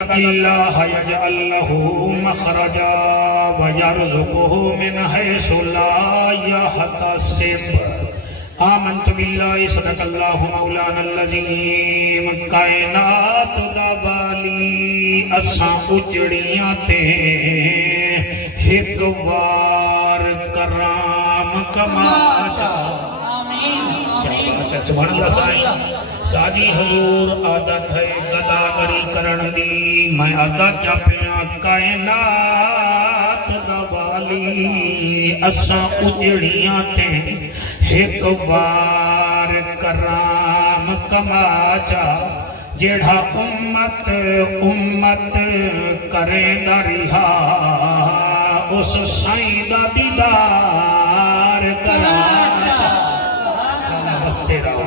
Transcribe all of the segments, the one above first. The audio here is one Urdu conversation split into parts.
اللہ یجعل لہ مخرجا ویرزقہ من حیث لا یحتسب آمنت باللہ صدق اللہ مولانا العظیم کائنات دا والی اساں اجڑیاں تے ایک وار کرام کما سبحان اللہ سائیں ساجی حضور عادت ہے گدا کری کرن دی میں آگا کیا پیا کائنات دا والی اساں اجڑیاں تے ایک بار کرام کما جا جیڑا امت کرے دا رہا اس سائیں دا دیدار کرا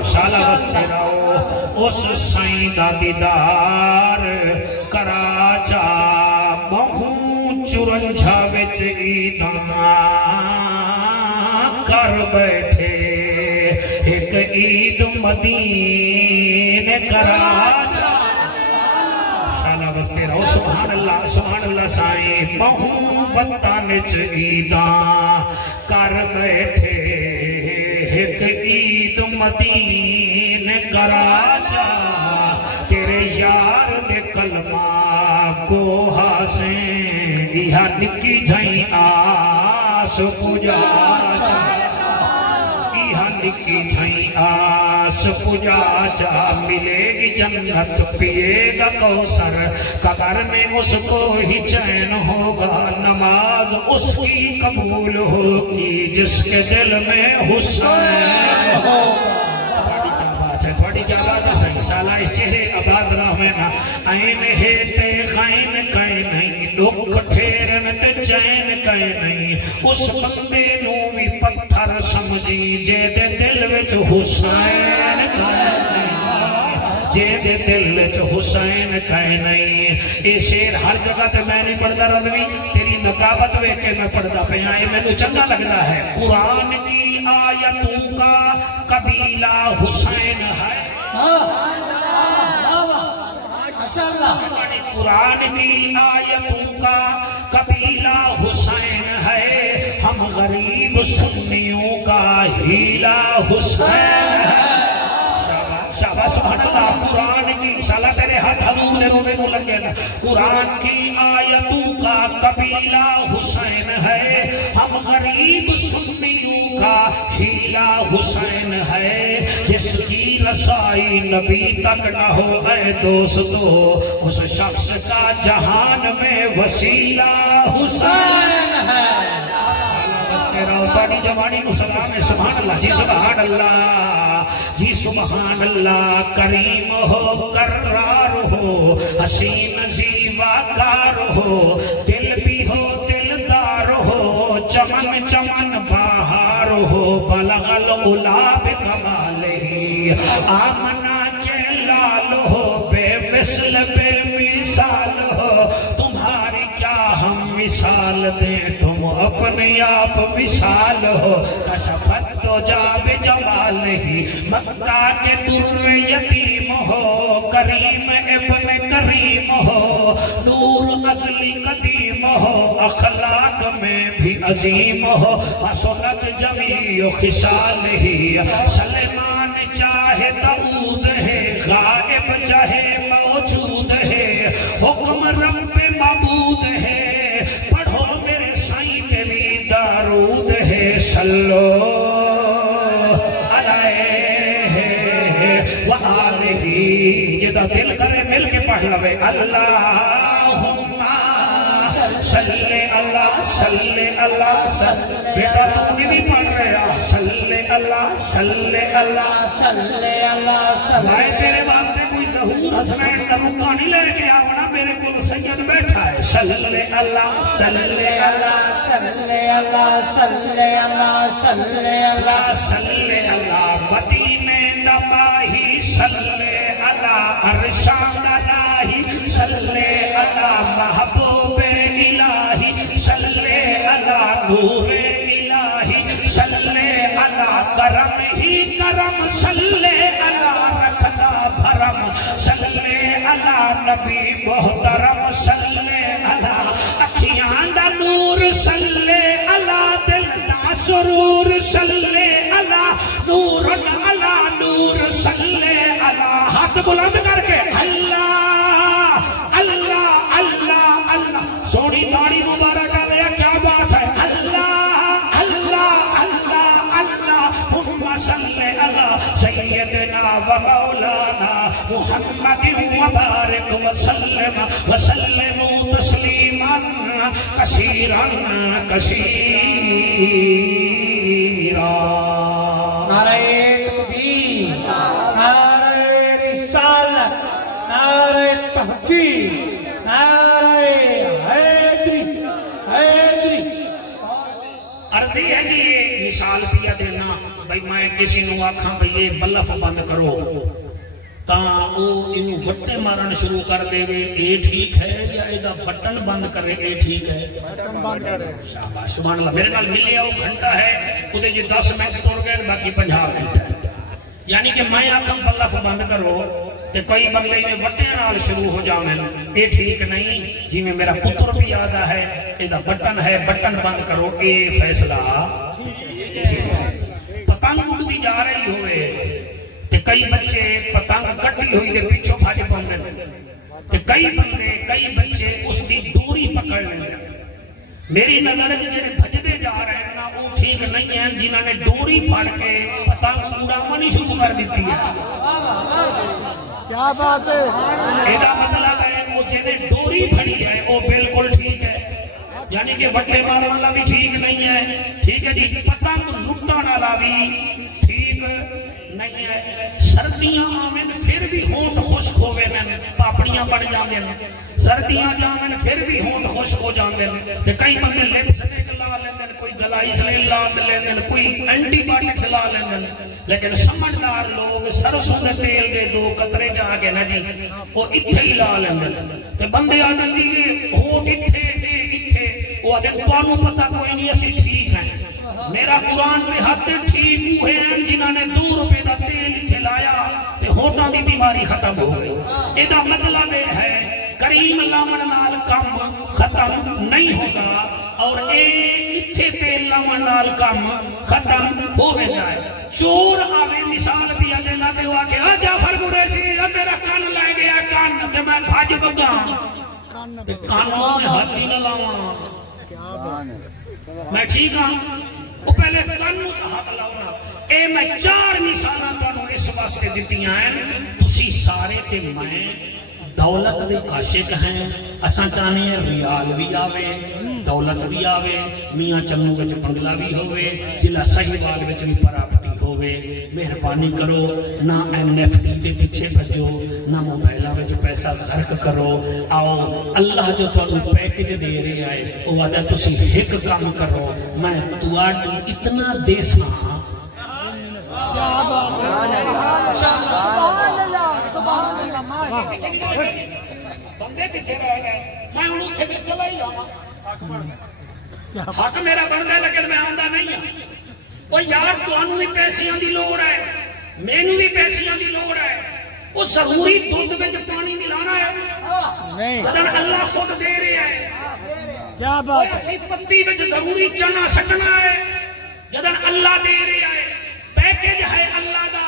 شالا بستے رہو اس سائیں دا دیدار کرا جا بہوں چرنجھا وچ عیداں کر بیٹھے ایک عید مدینے کرا جا شالا بستے رہو سبحان اللہ سائیں بہوں وطنچ عیداں کر بیٹھے ایک عید مدینے کرا جا تیرے یار دے کلمہ کو ہاسیں یہاں نکی جھائیں آس پجا جا یہاں نکی جھائیں آس پجا جا ملے گی جنت پیے گا کوثر قبر میں اس کو ہی چین ہوگا نماز اس کی قبول ہوگی جس کے دل میں حسین ہوگا تھوڑی کیا بات ہے صحیح سالہ اس چہرے عباد رحمنا این ہے تے خائن کہیں نہیں لوگ ٹھیرن تے چین کہیں نہیں اس بندے نو بھی پتھر سمجھی جے دے دل وچ حسین کہیں نہیں جے دے دل وچ حسین کہیں نہیں یہ شیر ہر جگہ تے میں نہیں پڑھتا رضوی تیری نقابت وے کے میں پڑھتا پہ آئے میں تو چنگا لگتا ہے قرآن کی آیتوں کا قبیلہ حسین ہے قرآن کی آیتوں کا قبیلہ حسین ہے ہم غریب سنیوں کا ہیلہ حسین ہے شابہ سبحان اللہ قرآن کی شالا تیرے ہاتھ حضور نے رونے کو لگے نا قرآن کی آیتوں کا قبیلہ حسین ہے ہم غریب سنیوں کا ہیلہ حسین ہے جس کی رسائی نبی تک نہ ہو اے دوستو اس شخص کا جہان میں وسیلہ حسین ہے تاڑی جوانی کو سلام ہے سبحان اللہ جی سبحان اللہ جی سبحان اللہ کریم ہو کرار ہو حسین زیواکار ہو دل بھی ہو دلدار ہو چمن چمن بہار ہو بلغ الغلاب کمالہی آمنہ کے لال ہو بے مثل بے مثال ہو تمہاری کیا ہم مثال دیں تم اپنے آپ مثال ہو کشفت تو جاب جمال نہیں مکہ کے در یتیم ہو کریم ابن کریم ہو نور ازلی قدیم ہو اخلاق میں بھی عظیم ہو حسنت جمیع خصال ہی سلیمان چاہے داؤد ہے غائب چاہے موجود ہے حکم رب معبود ہے پڑھو میرے سائیں پہ بھی درود ہے صلو علیہ وآلہ جدا دل کرے مل کے پڑھ لوے اللہم صلی اللہ صلی اللہ صلی بیٹا تو بھی پڑھ رہا صلی اللہ صلی اللہ صلی اللہ بھائی تیرے واسطے کوئی ظہور حسنین کا رکا نہیں لے کے آونا میرے کو سید بیٹھا ہے صلی اللہ صلی اللہ صلی اللہ صلی اللہ صلی اللہ صلی اللہ مدینے دماہی صلی اللہ ارشاد الہی صلی اللہ محبوب الہی صلی اللہ نور الہی صلی اللہ کرم ہی کرم صلی اللہ رکھنا بھرم صلی اللہ نبی محترم صلی علی اکھیاں دا نور صلی علی دل دا سرور صلی علی نور علی نور صلی علی ہاتھ بلند کر کے اللہ اللہ اللہ اللہ سوڑی داڑھی مبارک علیہ کیا بات ہے اللہ اللہ اللہ اللہ صلی علی سیدنا و مولانا محمد مبارک وسلم وسلم تسلیما کثیرا کثیرا نعرہ تکبیر، نعرہ رسالت، نعرہ تحقیق، نعرہ حیدری حیدری۔ عرضی ہے جی یہ مثال پیا دینا بھئی میں کسی نو آکھاں بھئی یہ بلف بند کرو تاں او انہوں وٹے مارن شروع کر دے گے اے ٹھیک ہے یا ایدہ بٹن بند کرے اے ٹھیک ہے؟ بٹن بند کرے۔ شاباش سبحان اللہ میرے نال ملے آؤ گھنٹہ ہے کدے جی 10 منٹ توڑ گئے باقی 50 منٹ ہے یعنی کہ میں آکھاں بلف بند کرو تے کوئی بندے میں وٹے نال شروع ہو جاویں اے ٹھیک نہیں جی میں میرا پتر بھی آگا ہے ایدہ بٹن ہے بٹن بند کرو اے فیصلہ پتنگ اڑتی جا رہی ہوئے تے کئی بچے پتنگ کٹی ہوئی دے پیچھوں بھاج پاندے تے کئی بندے کئی بچے اس دی دوری پکڑ لیندے میری نظر ہے جڑے بھجدے جا رہے ہیں نا وہ ٹھیک نہیں ہیں جنہاں نے ڈوری پھاڑ کے پتنگ اڑاونی شروع کر دیتی ہے کیا بات ہے؟ ایدا مطلب ہے وہ جنہیں ڈوری پھڑی ہے وہ بالکل ٹھیک ہے یعنی کہ وٹے مارنے والا بھی ٹھیک نہیں ہے ٹھیک ہے جی پتنگ لٹان والا بھی ٹھیک نہیں ہے سردیاں آمین پھر بھی ہونٹ خشک ہوئے میں پاپڑیاں بڑھ جاندے سردیاں جامن پھر بھی ہونٹ خشک ہو جاندے تے کئی بندے لپسٹک لا لیندے کوئی گلائز لا لیندے کوئی اینٹی بایوٹکس لا لیندے لیکن سمجھدار لوگ سرسوں دے تیل دے 2 قطرے جا کے نا جی وہ اتھے ہی لا لیندے تے بندے آ جاندی ہونٹ اتھے وہ آدھے پانوں پتہ کوئی نہیں اسی ٹھیک ہے میرا قرآن میں حد ٹھیک ہوئے ہیں جنہاں نے 2 روپے دا تیل کھلایا تے ہوٹاں دی بیماری ختم ہو گئی ایدہ مطلب ہے کریم لاون نال کم ختم نہیں ہوگا اور اتھے تیل لاون نال کم ختم ہو جائے چور آوے مثال دیا دینا تے وہ آکے جعفر قریشی تیرا کان لائے گیا کان تے میں بھاج بگا تے کانوں میں ہاتھ ہی نہ لاواں میں ٹھیک ہوں وہ پہلے کانوں کا ہاتھ لاؤنا اے میں 4 مثالاں تانوں اس واسطے دتیاں ہیں تسی سارے تے میں دولت دے عاشق ہیں اساں چاہنے ہیں ریال بھی آوے دولت بھی آوے میاں چنو وچ بنگلہ بھی ہوئے ضلع صحیحوال وچ بھی پراپرٹی ہوئے مہربانی کرو نہ NFT دے پیچھے بھجو نہ موبائلاں وچ پیسہ خرچ کرو آؤ اللہ جو تانوں پیکج دے رہے آئے او وعدہ تسی ایک کام کرو میں تواڈی اتنا دے ساں بندے پیچھے رہ گئے میں انہوں کے بھی چلا ہی جاؤں حق میرا بن گیا لیکن میں آندہ نہیں ہوں وہ یار تو انہوں بھی پیسیاں دی لوڑ ہے میں نو بھی پیسیاں دی لوڑ ہے وہ ضروری دودھ میں جو پانی ملانا ہے بدن اللہ خود دے رہے ہیں کیا بات ہے اسی پتی میں جو ضروری چنا سکنا ہے جدن اللہ دے رہے ہیں پیکج ہے اللہ دا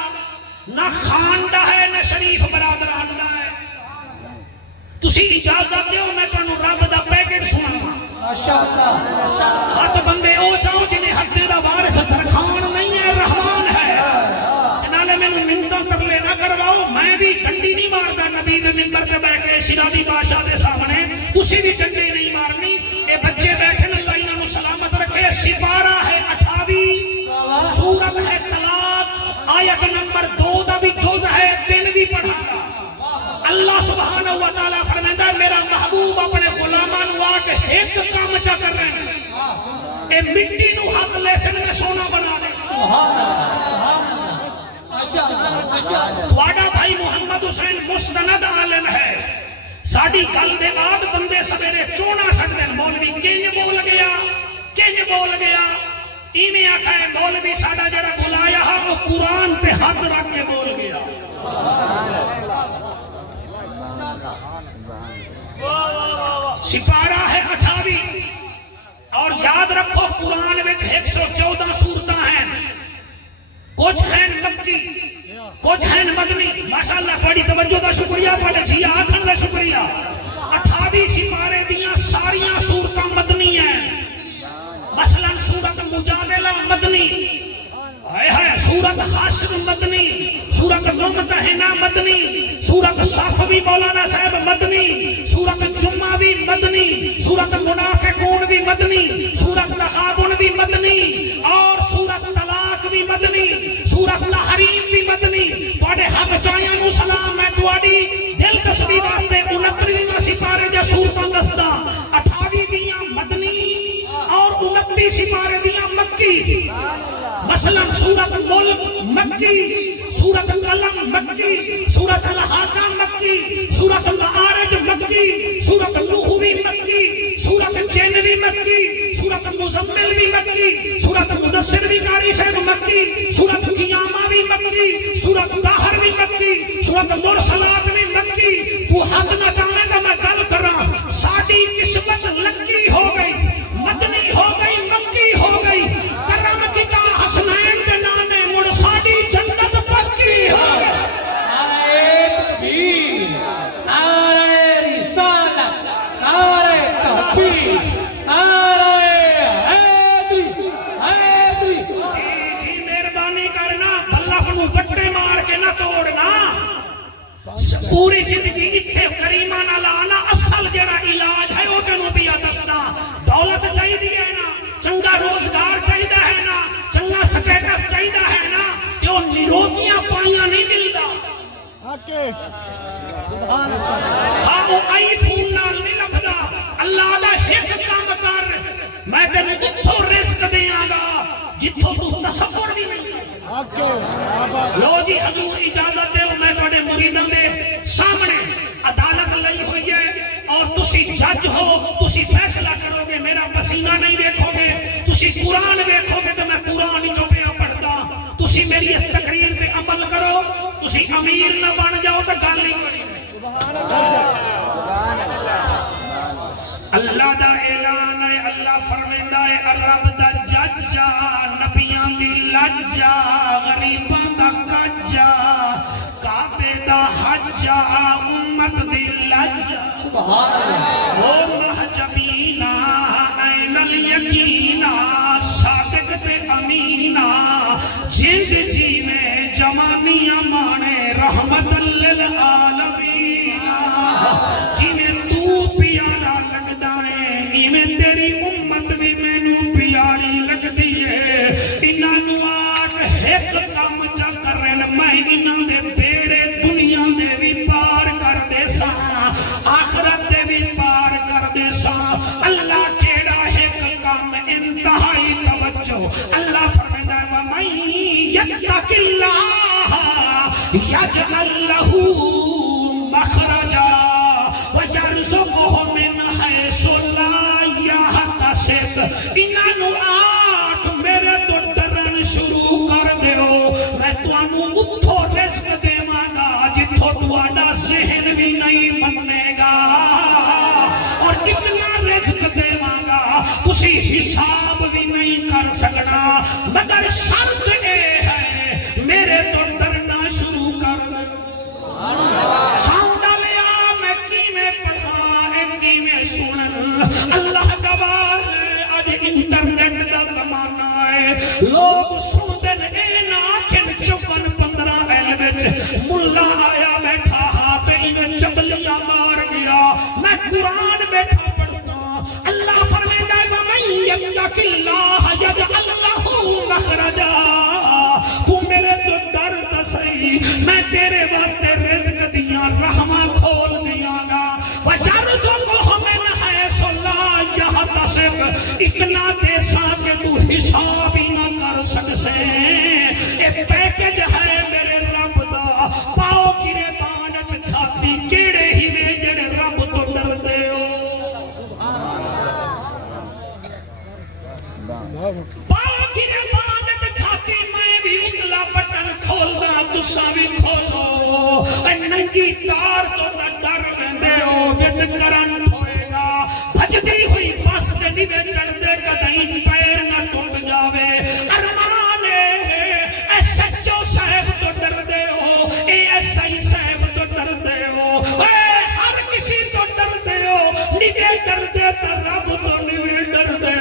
نہ خان دا ہے نہ شریف برادران دا ہے تسی اجازت دیو میں تانوں رب دا پیکج سناواں ماشاءاللہ ہاتھ بندے او چاہو جنہیں حد دا وارث درخان نہیں ہے رحمان ہے نالے میں منتاں ترلے نہ کرواؤ میں بھی ڈنڈی نہیں ماردا نبی دے منبر تے بیٹھ کے شیرازی بادشاہ دے سامنے تسی بھی ڈنڈی نہیں مارنی اے بچے بیٹھے اللہ انہاں نوں سلامت رکھے سپارہ ہے 28 سورت ہے طلاق آیت نمبر 2 دا بھی جز ہے 3 بھی پڑھا اللہ سبحانہ وتعالی فرمائندا ہے میرا محبوب اپنے غلاماں نوں آ کے ایک کام چا کر رہے ہیں اے مٹی نو ہاتھ لیسن میں سونا بنا دے سبحان اللہ تواڈا بھائی محمد حسین مستند عالم ہے ساڈی گل دے بعد بندے سویرے چونا سکدے مولوی کنج بول گیا ایویں آکھا ہے مولوی ساڈا جڑا بلایا ہے وہ قرآن تے ہاتھ رکھ کے بول گیا سبحان اللہ سپارہ ہے 28 اور یاد رکھو قرآن میں 114 سورتاں ہیں، کچھ ہیں مکی کچھ ہیں مدنی. ماشاءاللہ بڑی توجہ دا شکریہ پڑے جی آکھن دا شکریہ. 28 سپارے دیاں ساریاں سورتاں مدنی ہیں. مثلا سورت مجادلہ مدنی، سورت حشر مدنی، سورت ممتحنہ مدنی، سورت صف بھی مولانا صاحب مدنی، سورت جمعہ بھی مدنی، سورت منافقون بھی مدنی، سورت تغابن بھی مدنی، اور سورت طلاق بھی مدنی، سورت تحریم بھی مدنی. تواڈے حق چاہیاں نو سلام میں تواڈی دلچسپی واسطے 29واں سپارے دے سورتاں دسدا. 28 دیاں مدنی اور 29 سپارے دیاں مکی. مثلا سورت ملک مکی، سورت قلم مکی، سورت الحاقہ مکی، سورت المعارج مکی، سورت نوح بھی مکی، سورت جن بھی مکی، سورت مزمل بھی مکی، سورت مدثر بھی قاری صاحب مکی، سورت قیامہ بھی مکی، سورت دہر بھی مکی، سورت مرسلات بھی مکی. تو حق نہ جانے گا میں گل کر رہا، ساڈی قسمت لکی ہو گئی، مدنی ہو گئی، مکی ہو گئی. کرم کی کا حسنین کے نانے مڑ ساڈی جنت پکی ہو گئی. نعرہ تکبیر، نعرہ رسالت، نعرہ تحقیق، نعرہ حیدری، حیدری. جی مہربانی کرنا، بلف نو وٹے مار کے نہ توڑنا. پوری زندگی اتھے کریمہ نہ لانا. اصل جڑا علاج ہے وہ تینوں بھی دسدا. دولت چاہیے ہے نا، چنگا روزگار چاہیے ہے نا، چنگا سٹیٹس چاہیے ہے نا، کہ وہ نیروزیاں پائیاں نہیں ملدا. ہاں وہ آئی فون نال نہیں لبدا. اللہ دا ایک کام کر، میں تینوں اتھوں رزق دیاں گا جتھوں تو تصور بھی نہیں. لو جی حضور اجازت دے، میں تواڈے مریداں دے سامنے عدالت لئی ہوئی ہے اور تسی جج ہو، تسی فیصلہ کرو گے. میرا پسینہ نہیں دیکھو گے، تسی قرآن دیکھو گے تو میں قرآن ہی جو پیا پڑھدا. تسی میری اس تقریر تے عمل کرو. تسی امیر نہ بن جاؤ تو گل نہیں کری. اللہ دا اعلان ہے، اللہ فرمیندا ہے رب دا ججا، نبیاں دی لجا، غریباں دا کجا، کعبے دا حجا، امت دی لجا. سبحان اللہ. او محجبینا این الیقینا، صادق تے امینا، جند جیوے جوانیاں مانے رحمت للعالمین. جیویں تو پیارا لگدا ہے ایویں تیری امت بھی مینوں پیاری لگدی ہے. انہاں نوں آکھ ایک کام چا کرن، میں انہاں دے بیڑے دنیا دے بھی پار کر دے ساں، آخرت دے بھی پار کر دے ساں. اللہ کیڑا ایک کام انتہائی توجہ. اللہ فرمائے وَمَن يَتَّقِ اللَّهَ يَجْعَل لَّهُ مَخْرَجًا وَيَرْزُقْهُ مِنْ حَيْثُ لَا يَحْتَسِبُ. انہاں نوں آکھ میرے تو ڈرن شروع کر دیو، میں تانوں اتھوں رزق دیواں گا جتھوں تہاڈا ذہن بھی نہیں منے گا، اور اتنا رزق دیواں گا تسی حساب بھی نہیں کر سکنا. مگر شرط اے ہے میرے تو ڈرنا شروع کر دے. ساؤنڈ لیا میں کیویں پڑھاں کیویں سنن. اللہ گواہ ہے اج انٹرنیٹ دا زمانہ ہے، لوگ سنتے اے نہ آکھن 14-15 ایل وچ ملا آیا بیٹھا ہاتھ ایویں چپلیاں مار گیا. میں قرآن بیٹھا پڑھتا. اللہ فرمائے وَمَن يَتَّقِ اللَّهَ يَجْعَل لَّهُ مَخْرَجًا. تو میرے تو ڈر تا صحیح، میں تیرے واسطے رزق دیاں رحماں کھول دیاں گا. وَيَرْزُقْهُ مِنْ حَيْثُ لَا يَحْتَسِبُ. اتنا دے سا کہ تو حساب ہی نہ کر سکسے. اے پیکج ہے میرے رب دا. پاؤ کرے بان چ چھاتی کیڑے ہی میں جڑے رب تو ڈر دے ہو. پاؤ کرے بان چ چھاتی میں بھی اگلا بٹن کھولنا، تسا بھی کھولو. اے ننگی تار تو نہ ڈر دے ہو، وچ کرن ہوئے گا. وے چڑھ دے کدیں پیر نہ ٹوٹ جاوے ارمان اے سچو صاحب تو ڈر دے ہو اے صحیح صاحب تو ڈر دے ہو اے ہر کسی تو ڈر دے ہو نگے ڈر دے تو رب تو نوے ڈر دے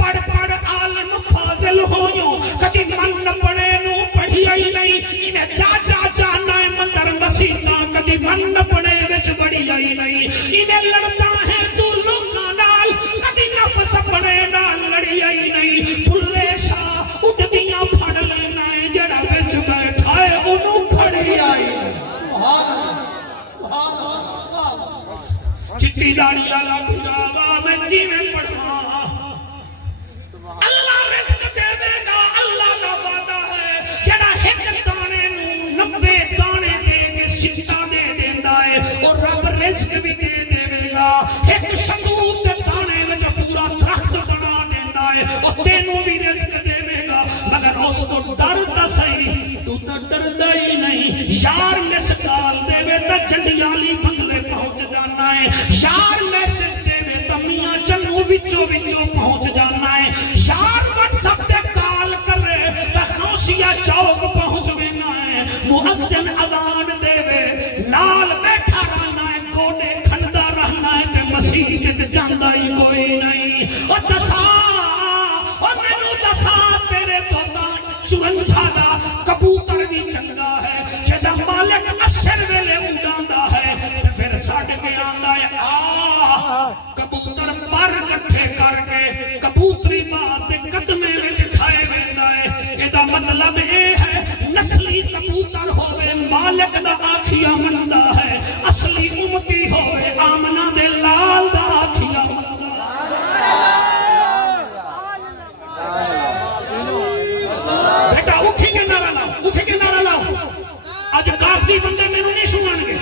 پڑھ پڑھ عالم فاضل ہویوں کدی من نہ پڑھے نو پڑھی ہی نہیں انہیں جا جا جانا ہے مندر مسیحاں کدی من نہ پڑھے وچ بڑی ہی نہیں انہیں لڑتا ہے تو لوگاں نال کدی نفس پڑھے نال لڑی ہی نہیں بھلے شاہ اٹھدیاں پھڑ لینا ہے جڑا وچ بیٹھا ہے انہوں کھڑی آئی چٹی داڑی والا بھراوا میں کیویں پڑھاں اللہ رزق دے گا اللہ دا وعدہ ہے جڑا ایک دانے نو 90 دانے دے کے سکھا دے دیندا ہے اور رب رزق بھی دے دے گا ایک شمود دے دانے وچ پورا درخت بنا دیندا ہے اور تینوں بھی رزق دے گا مگر اس کو ڈر تا صحیح تو ڈردا ہی نہیں یار مسکال دے تے جنڈیالی بنگلے پہنچ جانا ہے یار میسج دے تے میاں چنو وچوں وچوں پہنچ جانا ہے یار واٹس ایپ تے کال کرے تے غوثیہ چوک پہنچ وینا ہے مؤذن اذان دے نال بیٹھا رہنا ہے گوڑے کھندا رہنا ہے تے مسیح وچ جاندا ہی کوئی نہیں او دسا او مینوں دسا تیرے تو سورنجھا دا کبوتر بھی چنگا ہے جدا مالک اشر ویلے اڑاندا ہے تے پھر ساڈ کے آندا ہے آ کبوتر پر کٹھے کر کے کبوتری باز دے قدمے وچ ٹھائے ویندا ہے ایدا مطلب اے ہے نسلی کبوتر ہوے مالک دا آکھیا مندا ہے اصلی امتی ہوے آمنہ دے لال دا آکھیا مندا بیٹا اٹھی کے نعرہ لاؤ اٹھی کے نعرہ لاؤ آج کافی بندے میں نہیں سنن گے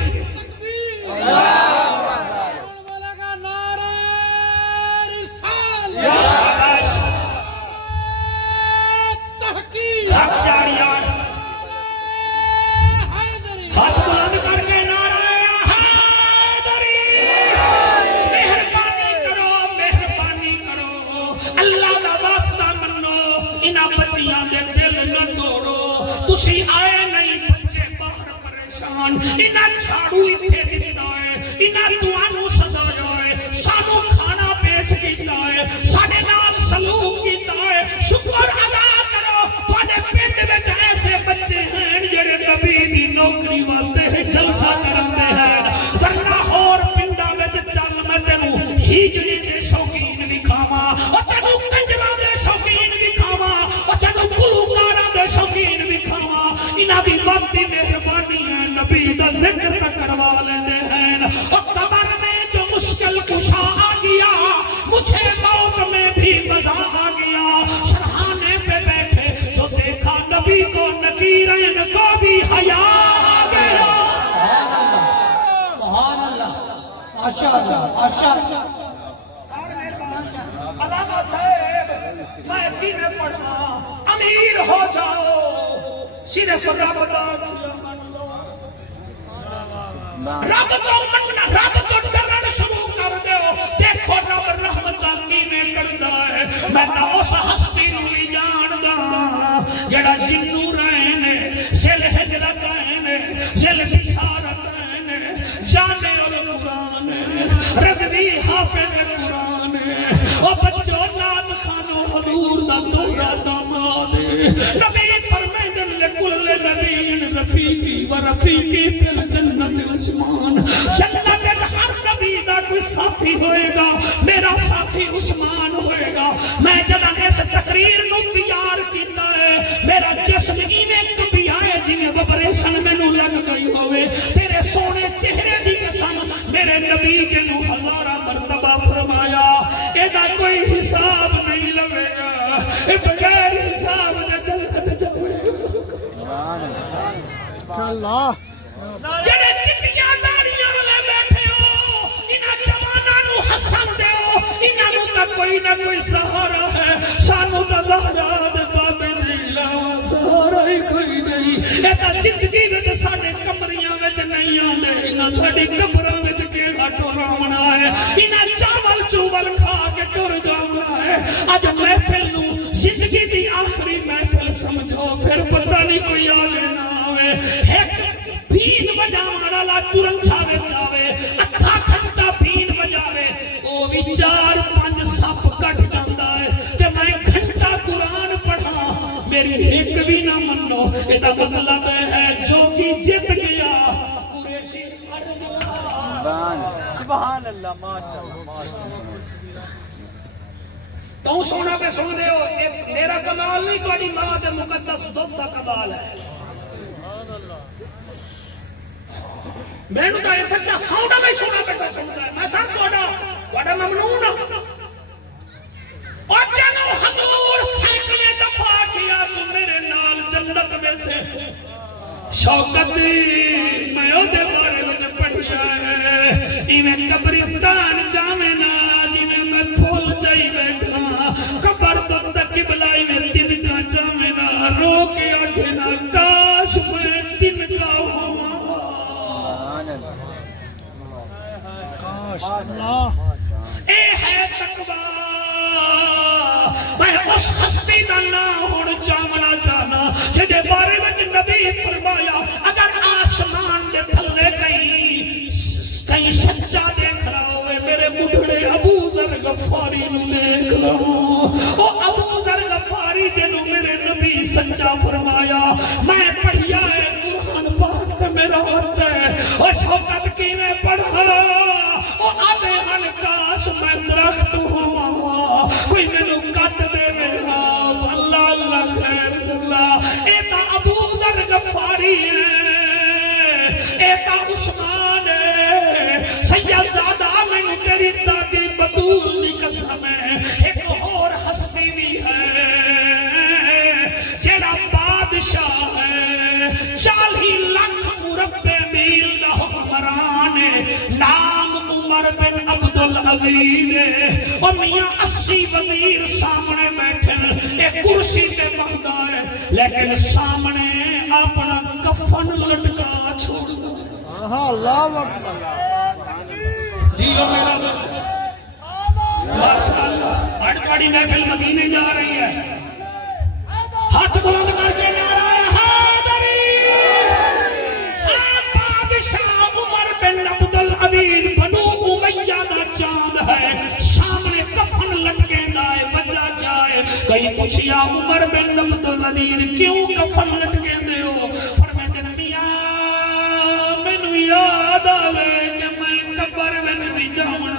تسی آئے نہیں بچے باہر پریشان انہاں جھاڑو اتھے دیتا ہے انہاں دوانوں سجایا ہے سانو کھانا پیش کیتا ہے ساڑے نال سلوک کیتا ہے شکر ادا کرو پاڑے پنڈ وچ ایسے بچے ہیں جڑے نبی دی نوکری واسطے جلسہ کرتے ہیں ورنہ اور پنڈا وچ چل میں تینوں ہجری دے شوقین وکھاواں او تینوں کنجراں دے شوقین وکھاواں او تینوں گلوکاراں دے شوقین وکھاواں انہاں دی وقتی مہربانی ہے نبی دا ذکر تک کروا لیندے ہیں اور قبر میں جو مشکل کشا آ گیا مجھے موت میں بھی مزہ آ گیا سرحانے پہ بیٹھے جو دیکھا نبی کو نکیرین کو بھی حیا آ گیا سبحان اللہ ماشاءاللہ ماشاءاللہ علامہ صاحب میں کی میں پڑھا امیر ہو جاؤ صرف رب دا رب تو ڈرن شروع کر دیو دیکھو رب رحمتاں کیویں کردا ہے میں تا اس ہستی نوں ہی جاندا جڑا جنوں رہے نے سل ہجرت نے سل بشارت نے جانے القرآن رضوی حافظ قرآن او بچو نات خانو حضور دا دورہ داماد نبی فرمیدن لکل نبی رفیقی و رفیقی فی الجنت عثمان جنت ہر نبی دا کوئی ساتھی ہوئے گا میرا ساتھی عثمان ہوئے گا میں جدہ اس تقریر نو تیار کیتا ہے میرا جسم ایویں کبھی آئے جنہیں وبریشن میں نو لگ گئی ہوئے تیرے سونے چہرے دی قسم میرے نبی جنو ہزارہ مرتبہ فرمایا ایدہ کوئی حساب نہیں لگے گا بغیر حساب دے جنت جاوے اللہ جڑے چٹیاں داڑیاں لے بیٹھے ہو انہاں جواناں نو ہسن دیو انہاں نو تا کوئی نہ کوئی سہارا ہے سانو تا زہرا دے بابے دی علاوہ سہارا ہی کوئی نہیں اے تا زندگی وچ ساڈے کمریاں وچ نہیں آندے انہاں ساڈی قبراں وچ کیڑا ٹوراونا ہے انہاں چاول چوبل کھا کے ٹر جاونا چورن چھاوے چاوے ادھا گھنٹہ بین بجاوے وہ بھی 4-5 سپ کٹ جاندا ہے کہ میں گھنٹہ قرآن پڑھا میری ایک بھی نہ منو یہ مطلب ہے جو بھی جت گیا قریشی سبحان اللہ ماشاءاللہ تو سونا پہ سن دے ہو میرا کمال نہیں کوئی ماں دے مقدس دودھ کا کمال ہے میں نے تو یہ بچہ سونا میں سونا پہ سنتا ہے میں سر توڑا ممنون اور جنو حضور سینکڑے دفعہ کیا تو میرے نال جنت میں سے شوکت میں او دے بارے میں پڑھیا ہے ایویں قبرستان جاویں نا جویں میں پھول جائی بیٹھا قبر تو تک بلائی میں دن کا جاویں نا رو کے آکھے نا کاش میں دن کا ہوں اے ہے تقوی میں اس ہستی دا نام ہن جاننا چاہنا جدے بارے وچ نبی فرمایا اگر آسمان دے تھلے کہیں سچا دیکھ رہا ہوئے میرے بڈھڑے ابو ذر غفاری نو دیکھ لو او ابو ذر غفاری جنوں میرے نبی سچا فرمایا میں پڑھیا ہے قرآن پاک تے میرا ہاتھ ہے او شوکت کیویں پڑھا او آدھے ہن کاش میں درخت ہوا کوئی مینوں کٹ دے میرا اللہ اللہ خیر اللہ اے تا ابو ذر غفاری ہے اے تا عثمان ہے سیدزادہ میں تیری دادی بطول دی قسم ہے ایک اور ہستی بھی ہے جیڑا بادشاہ ہے 40 لاکھ مربع میل دا حکمران ہے نام عمر بن عبدالعزیز ہے اور میاں 80 وزیر سامنے بیٹھے ایک کرسی تے بہدا ہے لیکن سامنے اپنا کفن لٹکا چھوڑ اللہ اکبر جیو میرا بچہ ماشاءاللہ اڑکاڑی محفل مدینے جا رہی ہے ہاتھ بلند کر کے نعرہ حیدری بادشاہ عمر بن عبدالعزیز بنو امیہ دا چاند ہے سامنے کفن لٹکے دائے بجا جائے کئی پوچھیا عمر بن عبدالعزیز کیوں کفن لٹکے دے ہو فرمائے میاں مینوں یاد آوے کہ میں قبر وچ بھی جاونا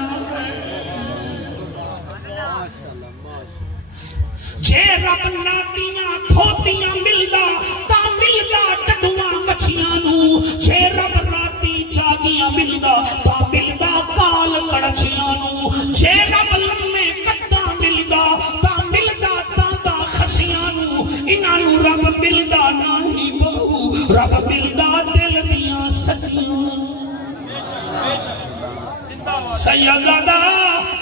جے رب ناتیاں کھوتیاں ملدا تا ملدا ٹڈواں مچھیاں نو جے رب راتی جاگیاں ملدا تا ملدا کال کڑچیاں نو جے رب لمے کٹا ملدا تا ملدا تاندا خسیاں نو انہاں نو رب ملدا نہیں بہو رب ملدا دل دیاں سچیاں سیدزادہ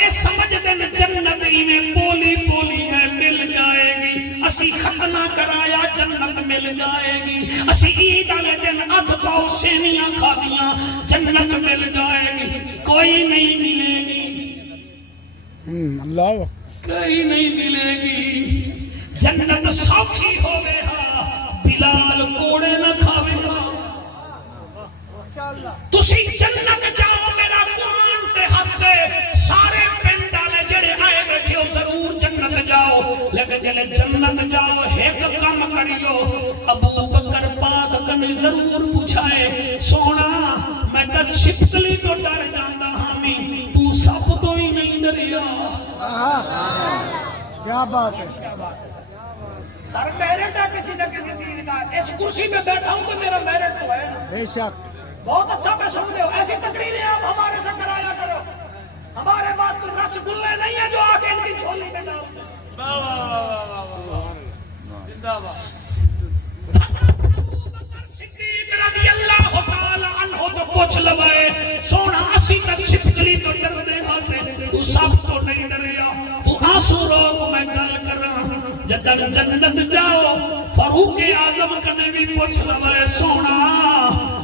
اس سمجھ دن جنت میں پولی پولی ہے مل جائے گی اسی ختنہ کرایا جنت مل جائے گی اسی عید والے دن ادھ پاؤ سینیاں کھا دیاں جنت مل جائے گی کوئی نہیں ملے گی اللہ کوئی نہیں ملے گی جنت سوکھی ہوے ہا بلال کوڑے نہ کھاوے ہا تسی جنت جاؤ میرا قرآن تے حق دے سارے پنڈ والے جڑے آئے بیٹھے ہو ضرور جنت جاؤ لیکن جلے جنت جاؤ ایک کام کریو ابو بکر پاک کنے ضرور پوچھائے سونا میں تا چھپکلی تو ڈر جاندا ہامی تو سب تو ہی نہیں ڈریا کیا بات ہے سر میرٹ ہے کسی نہ کسی چیز کا اس کرسی پہ بیٹھا ہوں تو میرا میرٹ تو ہے بے شک بہت اچھا پہ سن دے ہو ایسی تقریریں آپ ہمارے سے کرایا کرو ہمارے پاس تو رس گلے نہیں ہے جو آکے ان کی جھولی میں ڈال دے زندہ باد صدیق رضی اللہ تعالی عنہ تو پوچھ لگائے سونا اسی تک چھپکلی تو ڈر دے ہاں سے تو سب تو نہیں ڈریا تو آنسو روک میں گل کر رہا جدن جنت جاؤ فاروق اعظم کنے بھی پوچھ لگائے سونا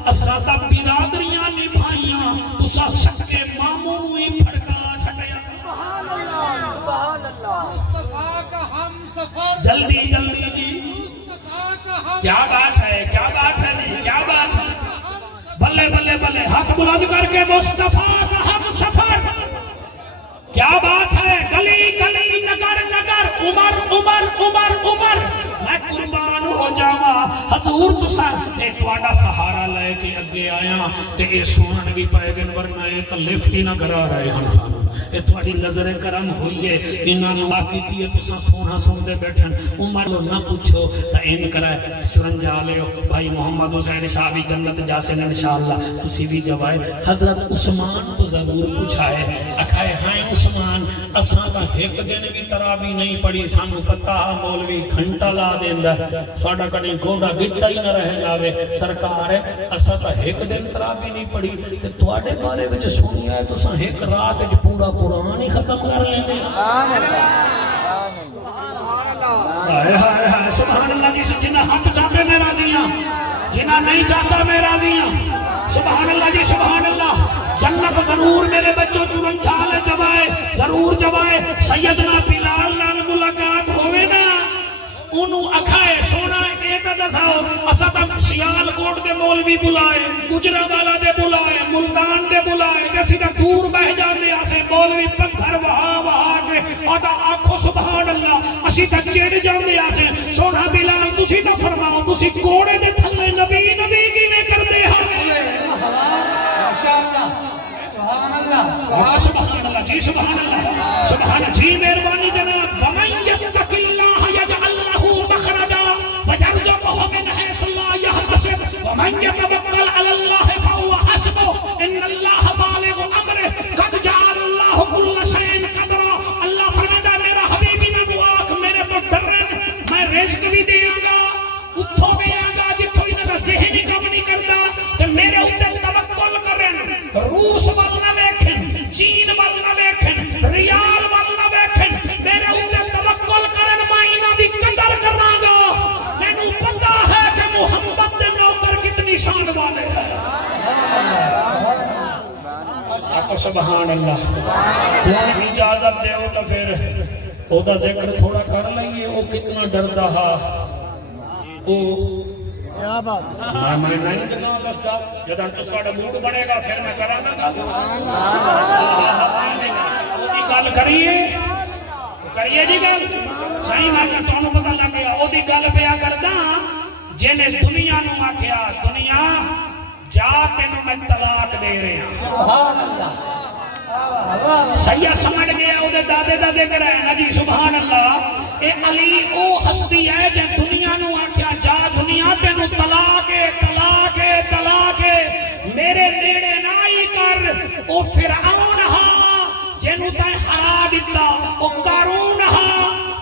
اسا سب برادریاں نبھائیاں تسا سکے ماموں نو ہی پھڑکا چھٹیا سبحان اللہ مصطفیٰ کا ہم سفر جلدی جلدی جی کیا بات ہے جی کیا بات ہے بلے بلے بلے ہاتھ بلند کر کے مصطفیٰ کا ہم سفر. کیا بات ہے. گلی گلی نگر نگر عمر عمر عمر عمر میں قربان ہو جاواں حضور تساں اے تہاڈا سہارا لے کے اگے آیا تے اے سنن بھی پے گن ورنہ اے تے لفٹ ہی نہ کرا رہے ہن سانو. اے تہاڈی نظر کرم ہوئی ہے انہاں نوں کیتی ہے تساں سونا سن دے بیٹھن. عمر نو نہ پوچھو تے این کرے 54 لیو بھائی محمد حسین شاہ بھی جنت جاسن انشاءاللہ. تسی بھی جوائے حضرت عثمان تو ضرور پوچھا ہے اکھائے ہائے عثمان اساں تا ایک دن بھی تراوی نہیں پڑھی سانو پتہ مولوی گھنٹہ لا دیندا ساڈا کدی گوڑا گٹا ہی نہ رہ جاوے. سرکار ہے اساں تا ایک دن تراوی نہیں پڑھی تے تواڈے بارے وچ سنیا ہے تساں ایک رات وچ پورا قرآن ہی ختم کر لیندے. ہائے ہائے ہائے سبحان اللہ. جی جنہ حق چاہتے میں راضی ہاں جنہ نہیں چاہتا میں راضی ہاں. سبحان اللہ جی سبحان اللہ. جنت ضرور میرے بچوں 54 جوائے ضرور جوائے. سیدنا بلال نال ملاقات ہوئے نا انہوں اکھائے سونا اے تے دساؤ اساں تے سیال کوٹ دے مولوی بلائے گجرانوالہ دے بلائے ملتان دے بلائے تے سیدھا دور بہ جاندے اسے مولوی پتھر وہا وہا کے ادا آکھو سبحان اللہ اسی تے چڑ جاندے اسے. سونا بلال تسی تے فرماؤ تسی کوڑے دے تھلے نبی نبی کیویں کردے ہو. سبحان اللہ سبحان اللہ جی سبحان اللہ سبحان جی مہربانی جناب. ومن یتق اللہ یجعل لہ مخرجا ویرزقہ من حیث لا یحتسب ومن یتوکل علی اللہ فہو حسبہ ان اللہ بالغ امرہ قد جعل اللہ کل شیء قدرا. اللہ فرماتا میرا حبیبی نہ دعا کہ میرے تو ڈرن میں رزق بھی دیاں گا اتھوں دیاں گا جتھوں انہاں ذہن کم نہیں کردا تے میرے اوتے توکل کرن. روس وال نہ ویکھن چین وال نہ ویکھن ریال وال نہ ویکھن میرے اوتے توکل کرن میں انہاں دی قدر کراں گا. مینوں پتہ ہے کہ محمد دے نوکر کتنی شان والے ہیں. آقا سبحان اللہ. ہن اجازت دیو تو پھر او دا ذکر تھوڑا کر لئیے. او کتنا ڈردا ہا او کیا بات. میں نہیں کرنا دستا جدن تساڈا موڈ بنے گا پھر میں کراں گا. او دی گل کریے جی گل صحیح میں کہ تانوں پتہ لگ گیا او دی گل پیا کردا جنے دنیا نو آکھیا دنیا جا تینوں میں طلاق دے رہا. سبحان اللہ. سید سمجھ گیا او دے دادے دا ذکر ہے نا جی سبحان اللہ. اے علی او ہستی ہے جے دنیا نو آکھیا جا دنیا تینوں طلاق طلاق طلاق میرے نیڑے نہ ہی کر. او فرعون ہا جنوں تے ہرا دتا او قارون ہا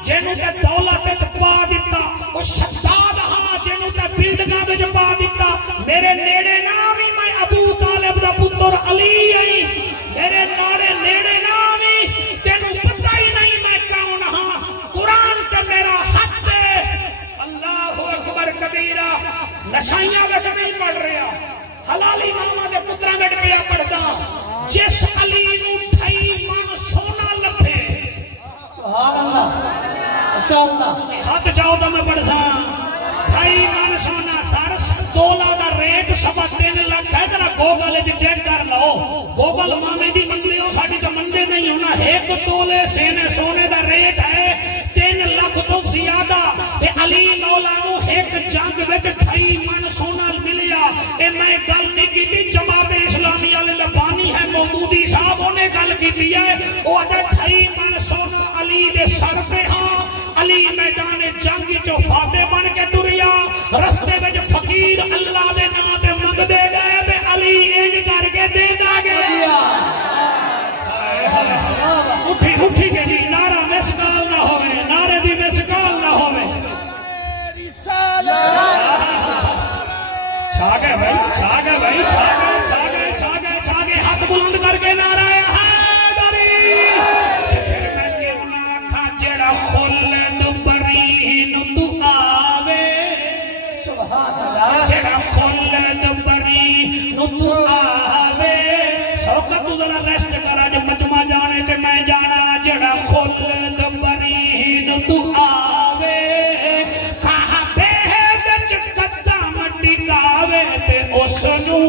جنوں تے دولت وچ پا دتا او شداد ہا جنوں تے بلڈنگاں وچ پا دتا. میرے نیڑے نہ بھی میں ابو طالب دا پتر علی آئی میرے نیڑے نہ بھی تینوں پتہ ہی نہیں میں کون ہاں. قرآن تے میرا حق ہے. اللہ اکبر کبیرہ. نشائیاں وچ نہیں پڑھ رہا حلالی ماما دے پتراں وچ پیا پڑھدا. جس علی نو ٹھائی من سونا لبھے سبحان اللہ ماشاءاللہ تسی ہاتھ جاؤ تے میں پڑھساں. ٹھائی من سونا سر تولا دا ریٹ 3.5 لاکھ ہے. ذرا گوگل وچ چیک کر لو. گوگل مامے دی مندے ہو ساڈی تے مندے نہیں ہونا. ایک تولے سونے دا ریٹ ہے 3 لاکھ تو زیادہ. تے علی مولا نو ایک جنگ وچ 2.5 من سونا ملیا. اے میں گل نہیں کیتی جماعت اسلامی والے دا بانی ہے مودودی صاحب انہیں گل کیتی ہے. او ادا 2.5 من سونا علی دے سر تے ہاں. علی میدان جنگ چو فاتح بن کے ٹریا. رستے وچ فقیر اللہ دے نام تے منگدے گئے تے علی انج کر کے دیندا گیا. اٹھی اٹھی کے جی نعرہ مسکال نہ ہوے نعرے دی مسکال نہ ہوے. چھا گئے بھائی چھا گئے بھائی چھا گئے چھا گئے چھا گئے چھا گئے. ہاتھ بلند کر کے نعرہ حیدری. پھر میں کیوں نہ آکھاں جڑا خلد بری نو تو آوے سبحان اللہ. جڑا خلد بری نو تو آوے. شوکت تو ذرا ریسٹ کرا جو مجمع جانے تے میں جانا. جڑا خلد بری نو تو آوے کہاں بے وچ قدم ٹکاوے تے اس نو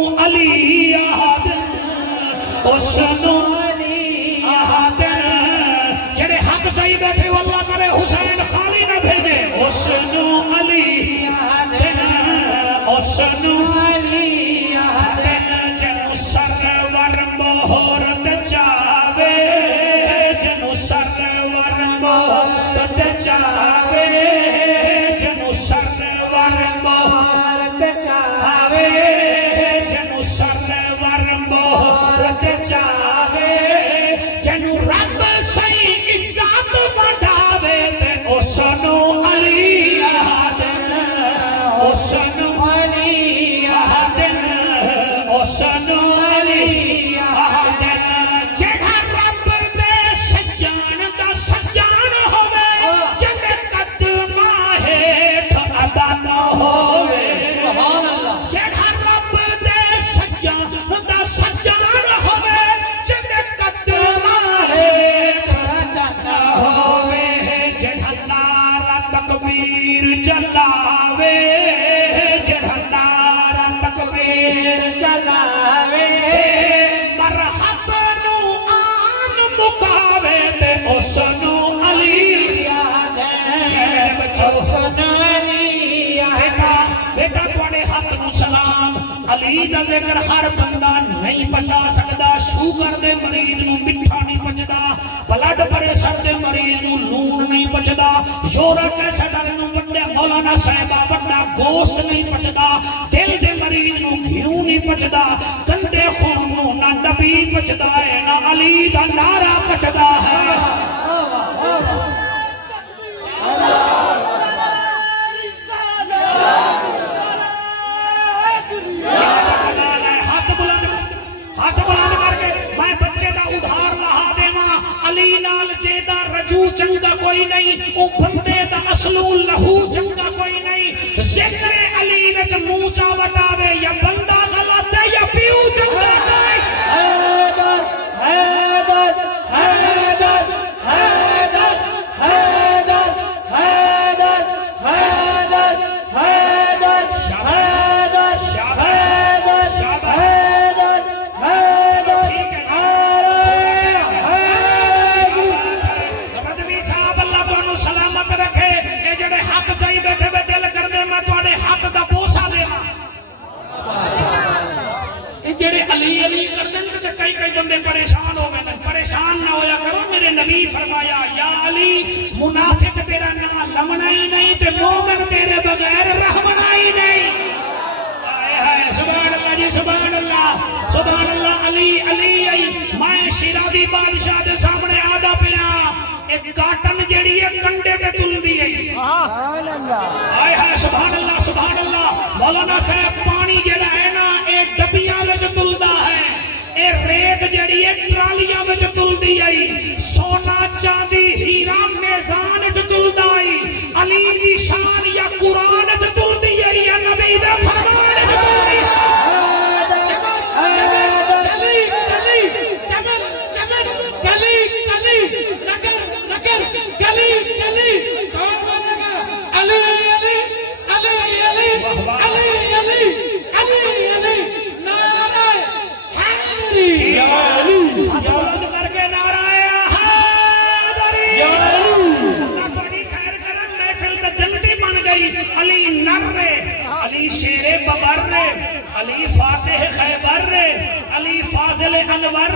مکاوے تے اس نو علی میرے بچوں بیٹا تواڈے ہاتھ نو سلام علی دا ذکر ہر بندہ نہیں پچا سکدا شوگر دے مریض نو مٹھا نہیں پچدا بلڈ پریشر دے مریض نو لون نہیں پچدا یورک ایسڈ نو وڈیا مولانا صاحبہ وڈا گوشت نہیں پچدا دل دے مریض نو گھیو نہیں پچدا گندے خون نو نہ نبی پچدا ہے نہ علی دا نعرہ پچدا ہے چنگا کوئی نہیں او بندے دا اصلو لہو چنگا کوئی نہیں ذکر علی وچ منہ چا وٹاوے یا بندہ غلط ہے یا پیو چنگا ہے حیدر حیدر حیدر حیدر حیدر حیدر حیدر حیدر حیدر علی علی کر دیں تو کئی کئی بندے پریشان ہو گئے پریشان نہ ہویا کرو میرے نبی فرمایا یا علی منافق تیرا نہ لمنا ہی نہیں تے مومن تیرے بغیر رحمنا ہی نہیں سبحان اللہ جی سبحان اللہ علی علی علی میں شیرازی بادشاہ دے سامنے آدھا پیا ایک کاٹن جیڑی ہے کنڈے کے تل دی ہے سبحان اللہ مولانا صاحب پانی جیڑا ہے نا ایک ڈبیاں وچ تلدا ہے اے ریت جیڑی ہے ٹرالیاں وچ تلدی ہے سونا چاندی ہیرا میزان وچ تلدا ہے علی دی شان یا قرآن وچ تلدی ہے یا نبی دا فرمان وچ تلدی ہے علی شیر ببر علی فاتح خیبر علی فاضل انور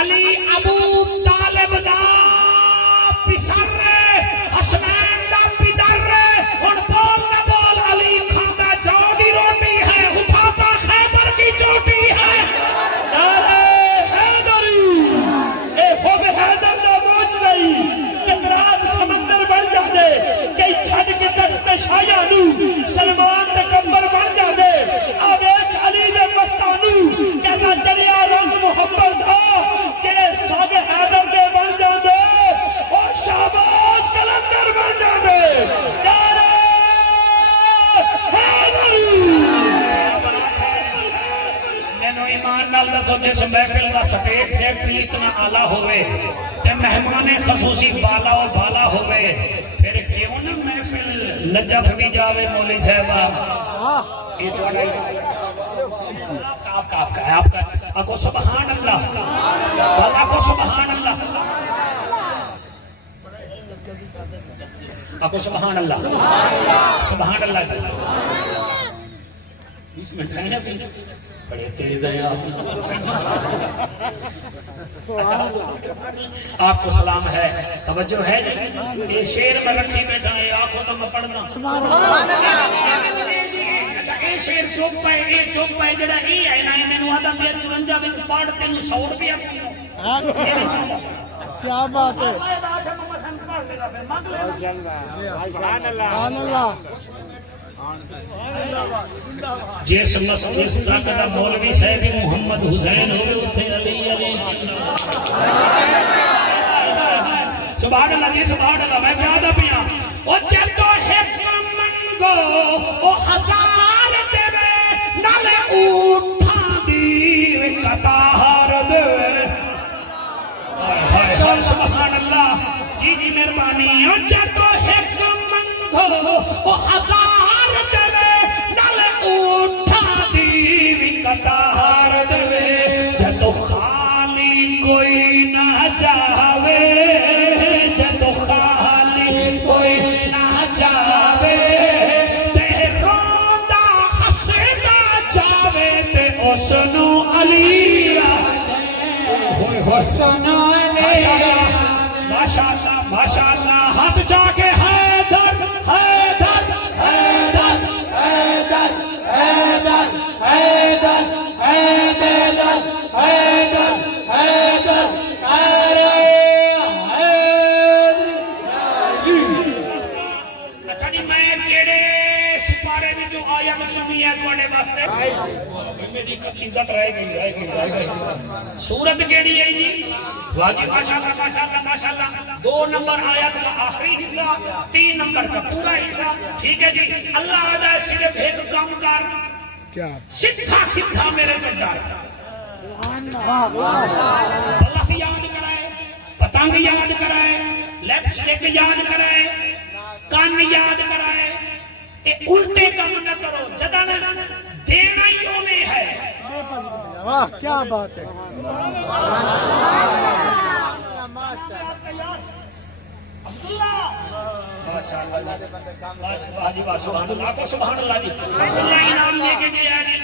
علی ابو طالب دا پسر حسنین دا پدر اور بول نہ بول علی کھاتا جو دی روٹی ہے اٹھاتا خیبر کی چوٹی ہے نعرہ حیدری اے خوب حیدر دا موجزائی کترات سمندر بڑھ جاندے کئی چھڑ کے تخت شایانو سلمان دے کمبر بڑھ جاندے آویک علی دے مستانو کیسا جلیا رنگ محبت ہو جنہیں ساگ حیدر دے بڑھ جاندے اور شہباز کلندر بڑھ جاندے نعرہ حیدری مینوں ایمان نال دسو جس محفل دا سٹیج سیکٹری اتنا اعلیٰ ہوئے تے مہمان خصوصی بالا و بالا ہوئے پھر کیوں نہ محفل لجف بھی جاوے مولی صاحبہ یہ تو آپ کا آکو سبحان اللہ آکو سبحان اللہ آکو سبحان اللہ سبحان اللہ 20 منٹ رہنے بھی بڑے تیز ہیں آپ کو سلام ہے توجہ ہے جی یہ شیر میں رکھی بیٹھا ہے آپ کو تو میں پڑھنا اچھا یہ شیر چوپ پائے یہ چوپ پائے جڑا یہ ہے نا میں نے آدھا میں 54 میں پاڑ تینوں 100 روپیہ کیا بات ہے سبحان اللہ جس طرح کا مولوی صاحب محمد حسین ہوئے علی علی سبحان اللہ جی سبحان اللہ میں کیا دا پیا او جتو حکم منگو او ہزار دے نالے اٹھا دی قطار دے سبحان اللہ جی جی مہربانی او جتو حکم منگو او ہزار دے نالے اٹھا دی قطار دے جتو خالی کوئی نہ جا ماشاءاللہ ماشاءاللہ ہاتھ جا کے حیدر حیدر حیدر حیدر حیدر حیدر حیدر حیدر حیدر اچھا جی میں کیڑے سپارے میں جو آیا میں چنی ہے تواڈے واسطے میری عزت رہ گئی سورت کیڑی ہے جی واجب ماشاءاللہ ماشاءاللہ ماشاءاللہ 2 نمبر آیت کا آخری حصہ 3 نمبر کا پورا حصہ ٹھیک ہے جی اللہ آدھا صرف ایک کام کر کیا سیدھا سیدھا میرے پہ ڈال اللہ سے یاد کرائے پتنگ یاد کرائے لپسٹک یاد کرائے کان یاد کرائے اے الٹے کام نہ کرو جدن دینا ہی ہونے ہے واہ کیا بات ہے سبحان اللہ جی عبداللہ انعام لے کے گیا جی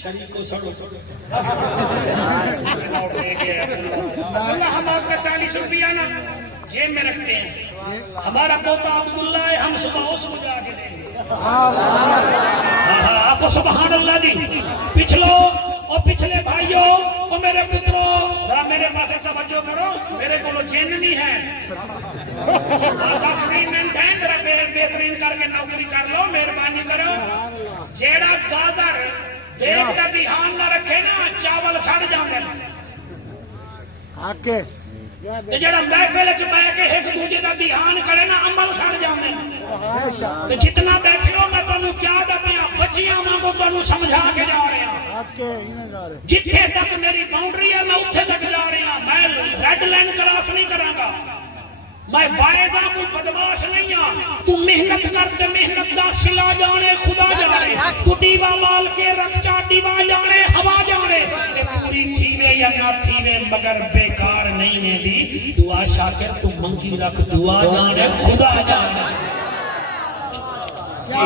شریف کو سڑو ہم آپ کا 40 روپیہ نا جیب میں رکھتے ہیں ہمارا پوتا عبداللہ ہے ہم صبح اس مجھے آگے دیں گے آپ کو سبحان اللہ جی پچھلو اور پچھلے بھائیوں اور میرے پتروں ذرا میرے پاس توجہ کرو میرے کو چین نہیں ہے 10 منٹ ہے ذرا بہترین کر کے نوکری کر لو مہربانی کرو جیڑا گازر دیکھ کا دھیان نہ رکھے نا چاول سڑ جاندے آکے جڑا محفل وچ بیٹھ کے ایک دوجے دا دھیان کرے نا عمل سڑ جاندے ماشاءاللہ جتنا بیٹھے ہو میں تانوں کیا دپیاں بچیاں وانگو تانوں سمجھا کے جا رہے ہاں آکے انہیں جا رہے جتھے تک میری باؤنڈری ہے میں اتھے تک جا رہی ہوں میں ریڈ لائن کراس نہیں کراں گا میں وائزہ کو بدماش نہیں ہوں تو محنت کرتے محنت دا سلا جانے خدا جانے تو ڈیوا لال کے رکھ چا ڈیوا جانے ہوا جانے یہ پوری تھیوے یا نہ تھیوے مگر بیکار نہیں میں دی دعا شاکر تو منگی رکھ دعا جانے خدا جانے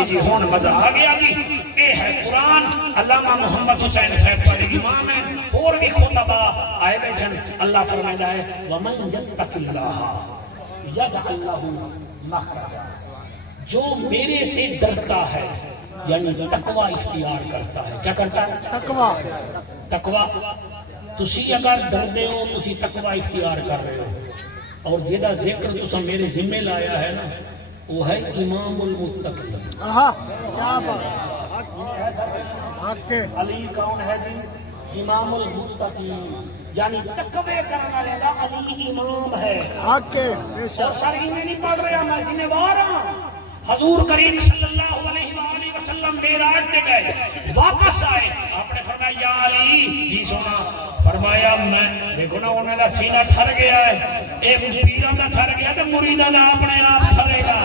جی ہون مزہ آ گیا جی اے ہے قرآن علامہ محمد حسین صاحب بڑے امام ہیں اور بھی خطبہ آئے بیٹھن اللہ فرمائے جائے وَمَنْ يَتَّقِ اللَّهَ يَجْعَلْ لَهُ مَخْرَجًا جو میرے سے ڈرتا ہے یعنی تقوی اختیار کرتا ہے کیا کرتا ہے تقوی تقوی تسی اگر ڈردے ہو تسی تقوی اختیار کر رہے ہو اور جیدہ ذکر تسا میرے ذمہ لایا ہے نا وہ ہے امام المتقین آہا کیا بات آکے علی کون ہے جی امام المتقین یعنی تقوی کرنا لگا علی امام ہے آکے بے اور شک شرعی میں نہیں پڑھ رہا میں ذمہ وار ہوں حضور کریم صلی اللہ علیہ وآلہ وسلم معراج پہ گئے واپس آئے آپ نے فرمایا یا علی جی سونا فرمایا میں دیکھو نا انہوں نے سینہ ٹھر گیا ہے ایک پیران دا ٹھر گیا تو مریدان دا اپنے آپ ٹھرے گا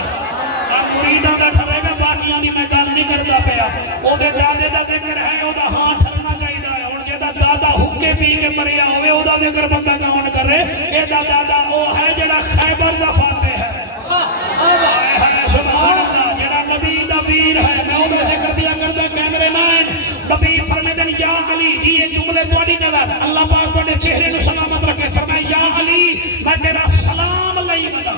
اب مریدان دا ٹھرے گا باقیاں دی میں گل نہیں کرتا پیا او دے دادے دا ذکر ہے او دا ہاں ٹھرنا چاہیے ہن جے دا دادا حکے پی کے مریا ہوئے او دا ذکر بندہ کون کرے اے دا دادا او ہے جڑا خیبر دا فاتح ہے سبحان اللہ جڑا نبی دا ویر ہے میں او دا ذکر دیا کردا کیمرے مین نبی فرماتے ہیں یا علی جی یہ جملے تواڈی نظر اللہ پاک تواڈے چہرے نو سلامت رکھے فرمایا یا علی میں تیرا سلام لئی بدا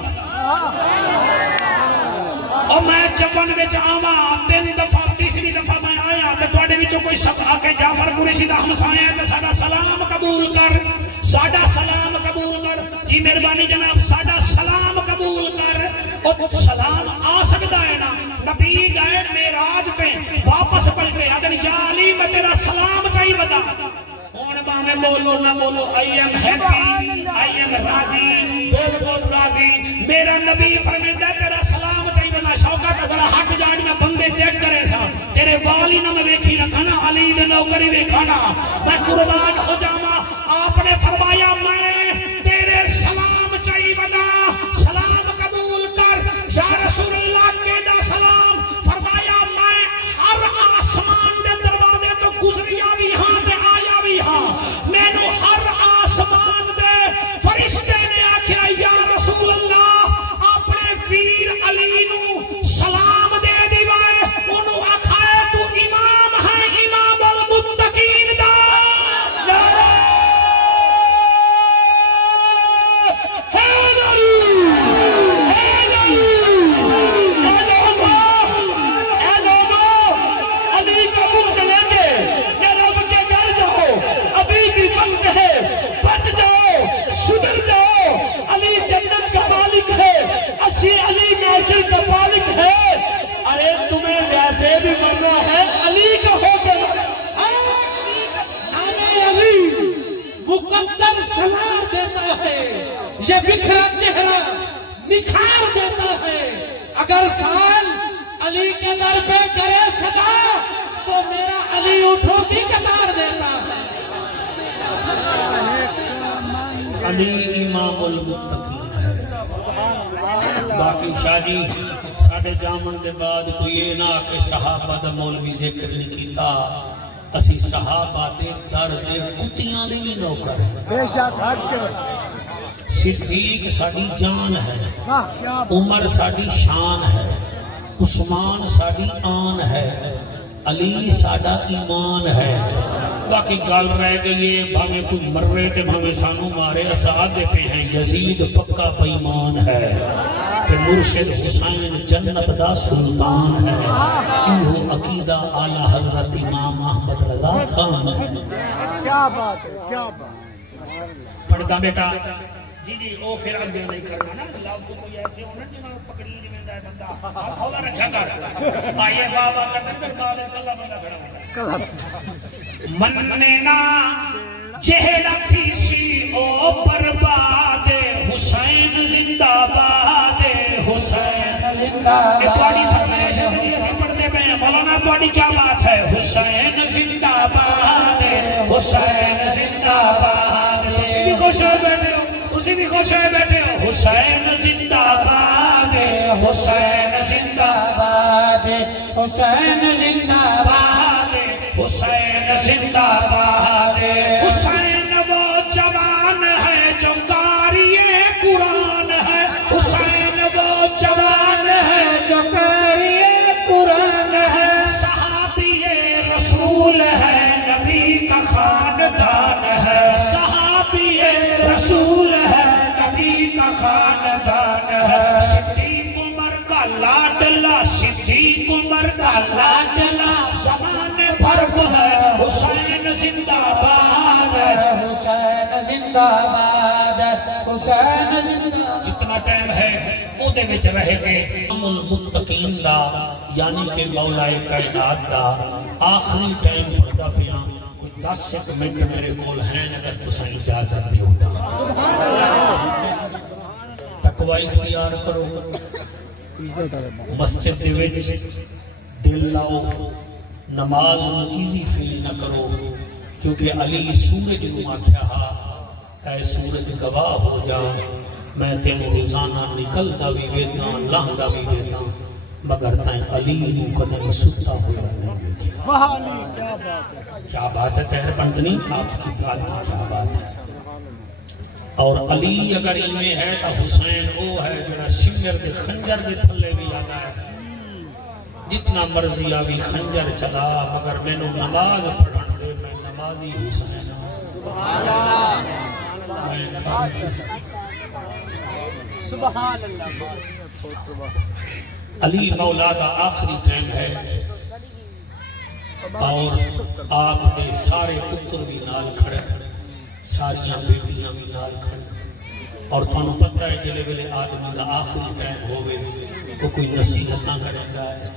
اور میں جوان وچ آواں 3 دفعہ تیسری دفعہ میں آیا تے تواڈے وچوں کوئی سب آ کے جعفر قریشی دا ہمسایا ہے تے ساڈا سلام قبول کر ساڈا سلام قبول کر جی مہربانی جناب ساڈا سلام قبول کر اور سلام آ سکتا ہے نا نبی گئے معراج پہ واپس پلٹے آدھن یا علی میں تیرا سلام چاہیے بتا ہون باویں بولو نہ بولو I am happy I am راضی بالکل راضی میرا نبی فرماتا ہے تیرا سلام چاہیے بتا شوکت ذرا ہٹ جان میں بندے چیک کرے سا تیرے والی نہ میں ویکھی رکھنا علی دے نوکری ویکھنا میں قربان ہو جاواں آپ نے فرمایا میں تیرے سلام چاہیے بتا سلام قبول کر یا رسول اللہ کے دا سلام فرمایا میں ہر آسمان دے دروازے تو گزریا بھی ہاں تے آیا بھی ہاں میں نو ہر آسمان دے فرشتے نے آکھیا یا رسول اللہ اپنے ویر علی نو سلام دے دیوائے انہوں آکھائے تو امام ہے امام المتقین دا یہ بکھرا چہرہ نکھار دیتا ہے، اگر سائل علی کے در پہ کرے صدا تو میرا علی اٹھوں کی قطار دیتا ہے۔ علی امام المتقین ہے۔ باقی شاہ جی ساڑھے جامن دے بعد کوئی یہ نہ کہ صحابہ دا مولوی ذکر نہیں کیتا، اسی صحابہ دے در دے کتیاں دی بھی نوکر ہے۔ بے شک حق صدیق ساڑی جان ہے، واہ کیا عمر ساڑی شان ہے، عثمان ساڑی آن ہے، علی ساڑا ایمان ہے۔ باقی گال رہ گئی ہے، بھامے کوئی مر رہے تھے بھامے سانو مارے اسعادے پہ ہیں، یزید پکا بیمان ہے، کہ مرشد حسین جنت دا سلطان ہے، ایہو عقیدہ اعلیٰ حضرت امام احمد رضا خان ہے۔ کیا بات ہے کیا بات پڑھتا بیٹا جی جی او پھر آگے نہیں کرنا نا، اللہ کو کوئی ایسے ہونا جنہوں پکڑی نہیں ملتا ہے بندہ اولا رکھا کر آئیے بابا کا دن پھر بعد کلا بندہ کھڑا ہوتا ہے۔ مننے نا چہرہ تھی سی او برباد حسین زندہ باد حسین زندہ باد۔ یہ توڑی فرمائش ہے جی اسی پڑھتے پہ ہیں، مولانا توڑی کیا بات ہے؟ حسین زندہ باد حسین زندہ باد۔ اسی بھی خوش ہوئے بیٹھے ہو، اسی بھی خوش ہوئے بیٹھے ہو، حسین زندہ باد حسین زندہ باد حسین زندہ باد حسین زندہ باد۔ حسین وہ جوان ہے جو قاری قرآن ہے، حسین وہ جوان ہے جو قاری قرآن ہے، صحابی رسول ہے نبی کا خاندان ہے، صحابی رسول ہے نبی کا خاندان ہے، صدیق عمر کا لاڈلا صدیق عمر کا لاڈلا زمان بھر کو ہے، حسین زندہ باد حسین زندہ باد حسین زندہ۔ جتنا ٹائم ہے او دے وچ رہ کے امام المتقین دا یعنی کہ مولا کائنات دا آخری ٹائم پڑھدا پیا، کوئی 10 منٹ میرے کول ہیں اگر تساں اجازت دیو تا تقوی اختیار کرو، عزت ہے مسجد دے وچ دل لاؤ، نماز ایزی فیل نہ کرو، کیونکہ علی سورج نو آکھیا ہا اے سورج گواہ ہو جا، میں تینوں روزانہ نکلدا وی ویکھاں لاندا وی ویکھاں، مگر تائیں علی نو کدی ستا ہوا نہیں ویکھیا۔ واہ علی کیا بات ہے کیا بات ہے چہر پنڈنی، آپ کی داد کی کیا بات ہے۔ اور علی اگر ایویں ہے تو حسین وہ ہے جڑا شمر دے خنجر دے تھلے بھی آتا ہے، جتنا مرضی آوی خنجر چلا مگر میں نو نماز پڑھن دے، میں نمازی حسین ہوں۔ سبحان اللہ۔ علی مولا دا آخری ٹائم ہے اور آپ نے سارے پتر بھی نال کھڑے، ساریاں بیٹیاں بھی نال کھڑے، اور تانوں پتہ ہے جلے ویلے آدمی دا آخری ٹائم ہوئے وہ کوئی نصیحتاں کریندا ہے،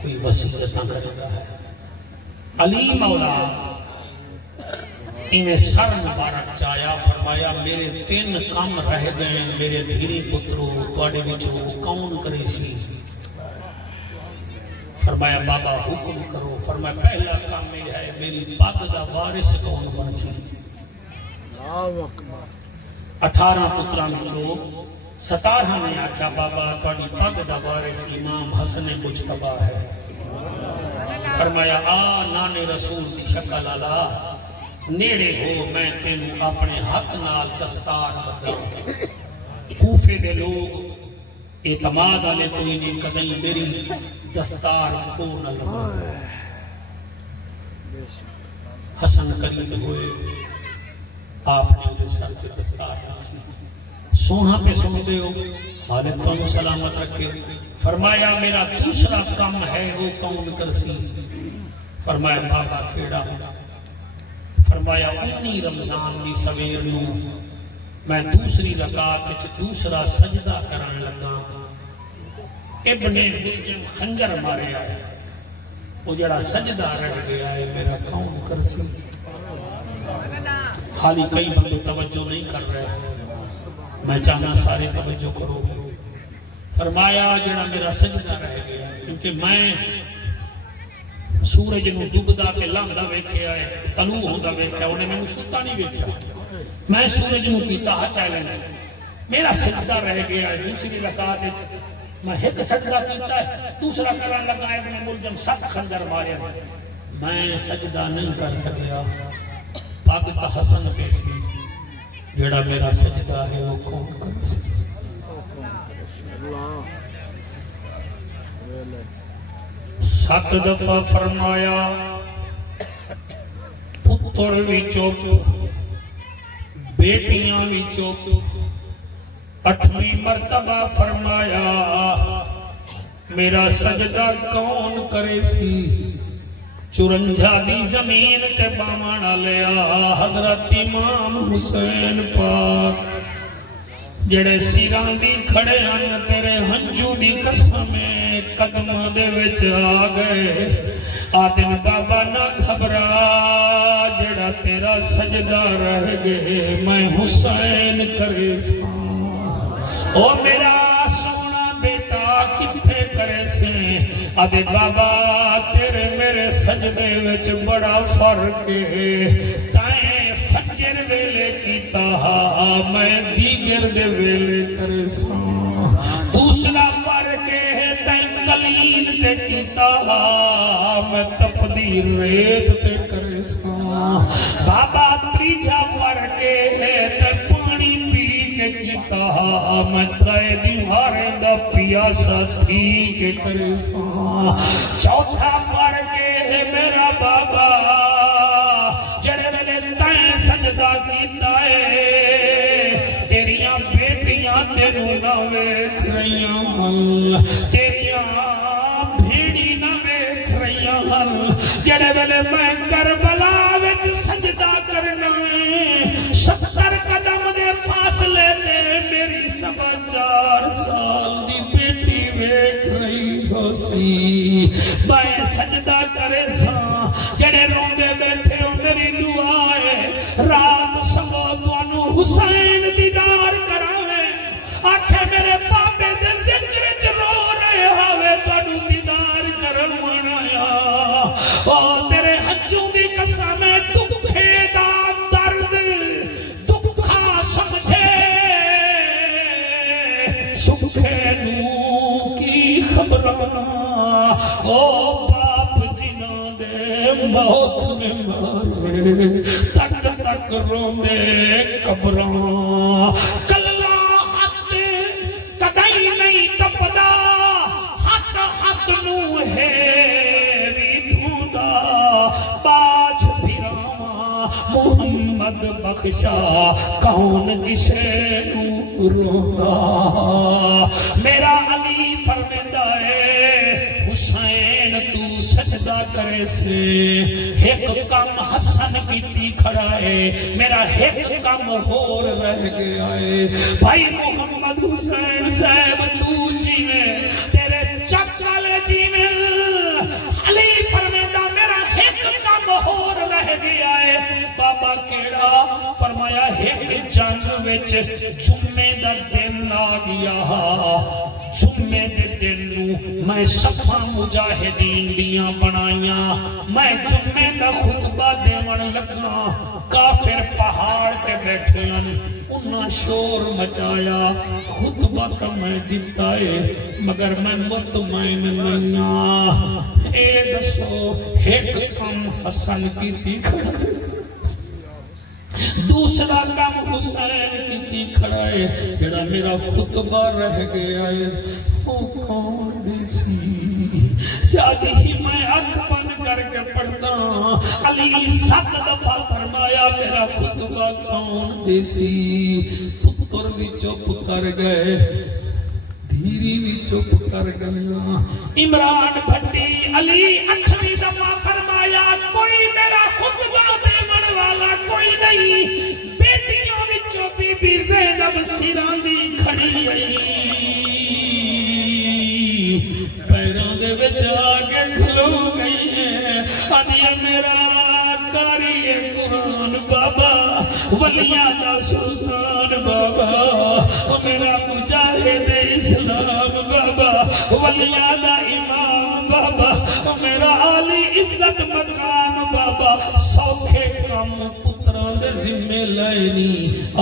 کوئی وصیتاں کریندا ہے۔ علی مولا انہیں سر مبارک چایا، فرمایا میرے 3 کام رہ گئے میرے دھیری پترو، تواڈے وچوں کون کرے سی؟ فرمایا بابا حکم کرو۔ فرمایا پہلا کام یہ ہے میری پگ دا وارث کون بنسی؟ اللہ اکبر۔ 18 پتراں وچوں 17 نے آکھیا بابا تواڈی پگ دا وارث امام حسن مجتبی ہے۔ فرمایا آ نانے رسول دی شکل والا نیڑے ہو، میں تینوں اپنے ہاتھ نال دستار بداں۔ کوفے دے لوگ اعتماد والے کوئی نہیں، کدی میری دستار کو نہ لگا۔ حسن قریب ہوئے، آپ نے انہیں سر پہ دستار رکھی، سونا پہ سنتے ہو مالک تم سلامت رکھے۔ فرمایا میرا دوسرا کام ہے وہ کون کرسی؟ فرمایا بابا کیڑا؟ فرمایا 19 رمضان دی سویر نو میں دوسری رکعت وچ دوسرا سجدہ کرن لگا، ابن ملجم خنجر مارے آئے، وہ جڑا سجدہ رہ گیا ہے میرا کون کرسی؟ حالی کئی بندے توجہ نہیں کر رہے، میں چاہنا سارے توجہ کرو. فرمایا جڑا میرا سجدہ رہ گیا کیونکہ میں سورج نو ڈوبدا تے لاندا ویکھیا ہے طلوع ہوندا ویکھیا انہیں مینوں ستا نہیں ویکھیا میں سورج نو کیتا چیلنج میرا سجدہ رہ گیا ہے دوسری رکعت وچ میں ایک سجدہ کیتا ہے دوسرا کرن لگا ابن ملجم 7 خنجر مارے میں سجدہ نہیں کر سکیا بھگت حسن پیسی جڑا میرا سجدہ ہے وہ کون کر سکے اللہ 7 دفعہ فرمایا پتر وچوں بیٹیاں وچوں 8ویں مرتبہ فرمایا میرا سجدہ کون کرے سی 54 دی زمین تے باواں لیا حضرت امام حسین پاک جڑے سیراں دی کھڑے ہن تیرے ہنجو دی قسم قدماں دے وچ آ گئے آدن بابا نہ گھبرا جڑا تیرا سجدہ رہ گئے میں حسین کرے سا او میرا سونا بیٹا کتھے کرے سے آدھے بابا تیرے میرے سجدے وچ بڑا فرق ہے تائیں فجر ویلے کیتا میں دیگر دے ویلے کرے سا دوسرا فرق ہے تائیں قلیل تے کیتا میں تپدیر ریت تے کرے سا بابا تریجا فرق ہے تے پانی پی کے کیتا میں ترائے دیواریں دا پیاسا تھی کے کرے سا چوتھا فرق ہے میرا بابا جڑے میں تائیں سجدہ کیتا ہے تیریاں بیٹیاں تینوں نہ ویکھ رہیاں ہن تیریاں بھیڑی نہ ویکھ رہیاں ہن جڑے ویلے میں کربلا وچ سجدہ کرنا ہے 70 قدم دے فاصلے تے میری 4 سال دی بیٹی ویکھ رہی ہو سی میں سجدہ کرے سا جڑے روندے بیٹھے ہو میری دعا ہے رات سمو توانو حسین دیدار کراوے آکھے میرے بابے دے ذکر وچ رو رہے ہوے توانو دیدار کروانا او تیرے حجوں دی قسم دکھے دا درد دکھا سمجھے سکھے نو کی خبراں او باپ جنہاں دے موت نے مارے تک تک روندے قبراں کلا حق کدی نہیں تپدا حق حق نو ہے وی دھوندا باج پھراواں محمد بخشا کون کسے نو روندا میرا علی فرمیندا ہے حسین تو سجدہ کرے سے ایک کم حسن کیتی کھڑا ہے میرا ایک کم ہور رہ گیا ہے بھائی محمد حسین صاحب تو جیوے تیرے چکالے جیوے علی فرمیدہ میرا ایک کم ہور رہ گیا ہے بابا کیڑا فرمایا ایک جنگ وچ جمعے دا دن آ گیا جمعے دے دن نو میں صفا مجاہدین دیاں بنائیاں میں جمعے دا خطبہ دیون لگا کافر پہاڑ تے بیٹھے ہیں انہاں شور مچایا خطبہ کا میں دیتا ہے مگر میں مطمئن نہیں اے دسو ایک کم حسن کی تھی دوسرا کام حسین کی کھڑا ہے جڑا میرا خطبہ رہ گیا ہے وہ کون دیسی شاید ہی میں آنکھ بند کر کے پڑھتا علی 7 دفعہ فرمایا میرا خطبہ کون دیسی پتر بھی چپ کر گئے دھیری بھی چپ کر گیا عمران بھٹی علی 8ویں دفعہ فرمایا کوئی میرا خطبہ دیون والا کوئی نہیں بیٹیوں وچوں بی بی زینب سراں دی کھڑی گئی پیراں دے وچ آ کے کھلو گئی ہے آدھی میرا قاری قرآن بابا ولیاں دا سلطان بابا میرا مجاہد اسلام بابا ولیاں دا امام بابا میرا عالی عزت مقام بابا سوکھے کم پتراں دے ذمہ لائنی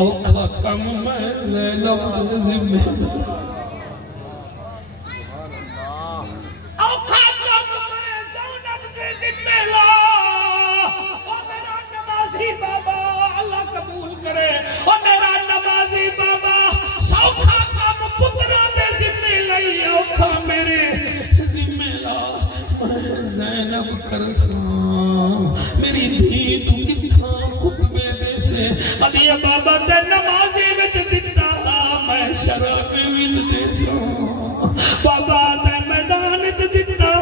اوکھا کم میں زینب دے ذمہ اوکھا کم میں زینب دے ذمہ لا او میرا نمازی بابا اللہ قبول کرے او میرا نمازی بابا سوکھا کم پتراں دے ذمہ لئی اوکھا میرے ذمہ لا میں زینب کرساں میری دھی تو کتھاں خطبے دے سے ابھی بابا تے نمازی وچ دتا میں شراب وچ دے ساں بابا تے میدان وچ دتا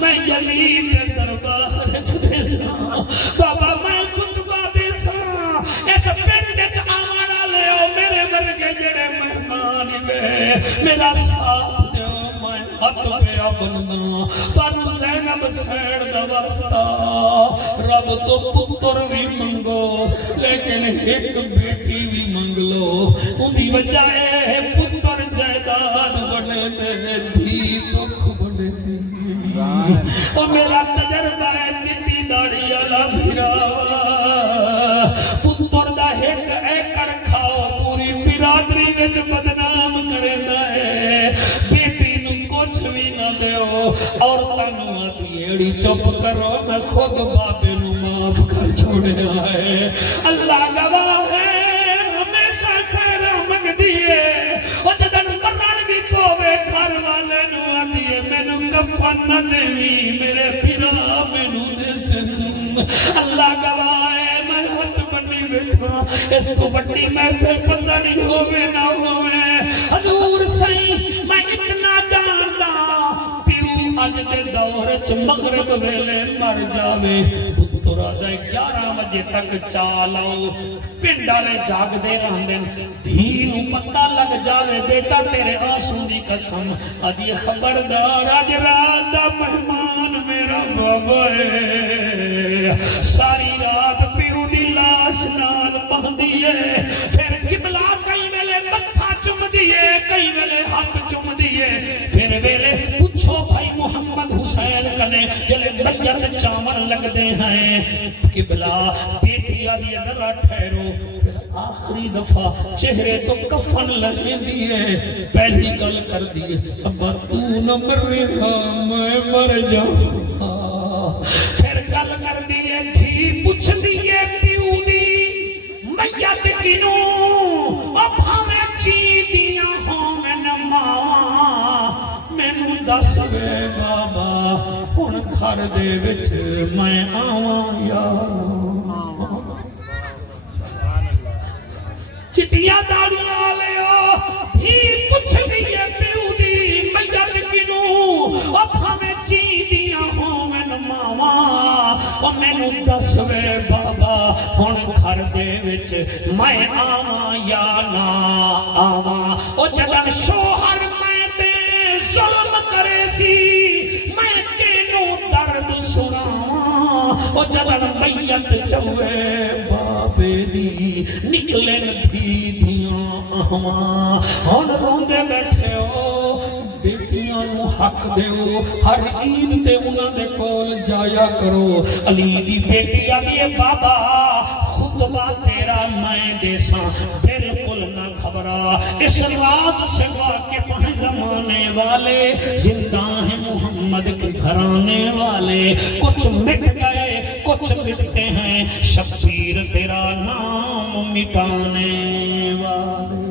میں یزید دے دربار وچ دے ساں بابا میں خطبہ دے ساں اس پنڈ وچ آون والے میرے ورگے جڑے مہمان وے میرا ساتھ دیو میں ہاتھ پہ بننا تانوں زینب سین دا واسطہ رب تو پتر بھی منگو لیکن ایک بیٹی بھی منگ لو اندی وجہ ہے پتر جائیداد بنے دے دھی دکھ بنے دی او میرا تجربہ ہے چٹی داڑھی والا بھراوا پتر دا ایک ایکڑ کھاؤ پوری برادری وچ بدنام کریندا ہے بیٹی نو کچھ بھی نہ دیو اور تانوں آدھی ایڑی چپ کرو میں خود بابے نو معاف کر چھوڑیا ہے اللہ گواہ ہے ہمیشہ خیر منگ دیے او جدن مرن بھی پوے گھر والے نو آدھی مینوں کفن نہ دیوی میرے پھرا مینوں دے چن اللہ گواہ ہے میں ہاتھ بنی بیٹھا اس کو بڑی محفل پتہ نہیں ہوئے نہ ہوئے حضور سائیں میں اتنا جانتا پیو اج دے دور چ مغرب ویلے مر جاوے پترا دے 11 بجے تک چالاؤ پنڈ والے جاگ دے رہندے دھی نو پتہ لگ جاوے بیٹا تیرے آنسو دی قسم ادی خبردار اج رات دا مہمان میرا بابا ہے ساری رات پیو دی لاش نال بہندی ہے پھر قبلہ کئی ویلے متھا چوم دیے کئی ویلے ہاتھ چوم دیے پھر ویلے پوچھو بھائی محمد حسین کنے جلے میت چاون لگ دے ہیں قبلہ بیٹی آدھی ذرا ٹھہرو آخری دفعہ چہرے تو کفن لگے دیے پہلی گل کر دیے ابا تو نہ مر رہا میں مر جاؤں پھر گل کر دیے دھی پوچھ دیے پیو دی میت کنوں اب ہمیں چی دیا ہوں میں نماں مینوں دس وے بابا ہن گھر دے وچ میں آواں یا چٹیاں داڑیاں والے دھی پوچھ دیے پیو دی میت کنوں اب ہمیں چی دیا ہوں میں نماں او مینوں دس وے بابا ہن گھر دے وچ میں آواں یا نہ آواں او جدن شوہر میں تے ظلم کرے سی میں کینوں درد سناواں او جدن میت چوے بابے دی نکلن دھی دیاں آواں ہن روندے بیٹھے ہو بیٹیاں نو حق دیو ہر عید تے انہاں دے کول جایا کرو علی دی بیٹی آدھی بابا خطبہ تیرا میں دیساں بالکل نہ گھبرا اس راز سے واقف ہیں زمانے والے زندہ ہیں محمد کے گھرانے والے کچھ مٹ گئے کچھ مٹتے ہیں شبیر تیرا نام مٹانے والے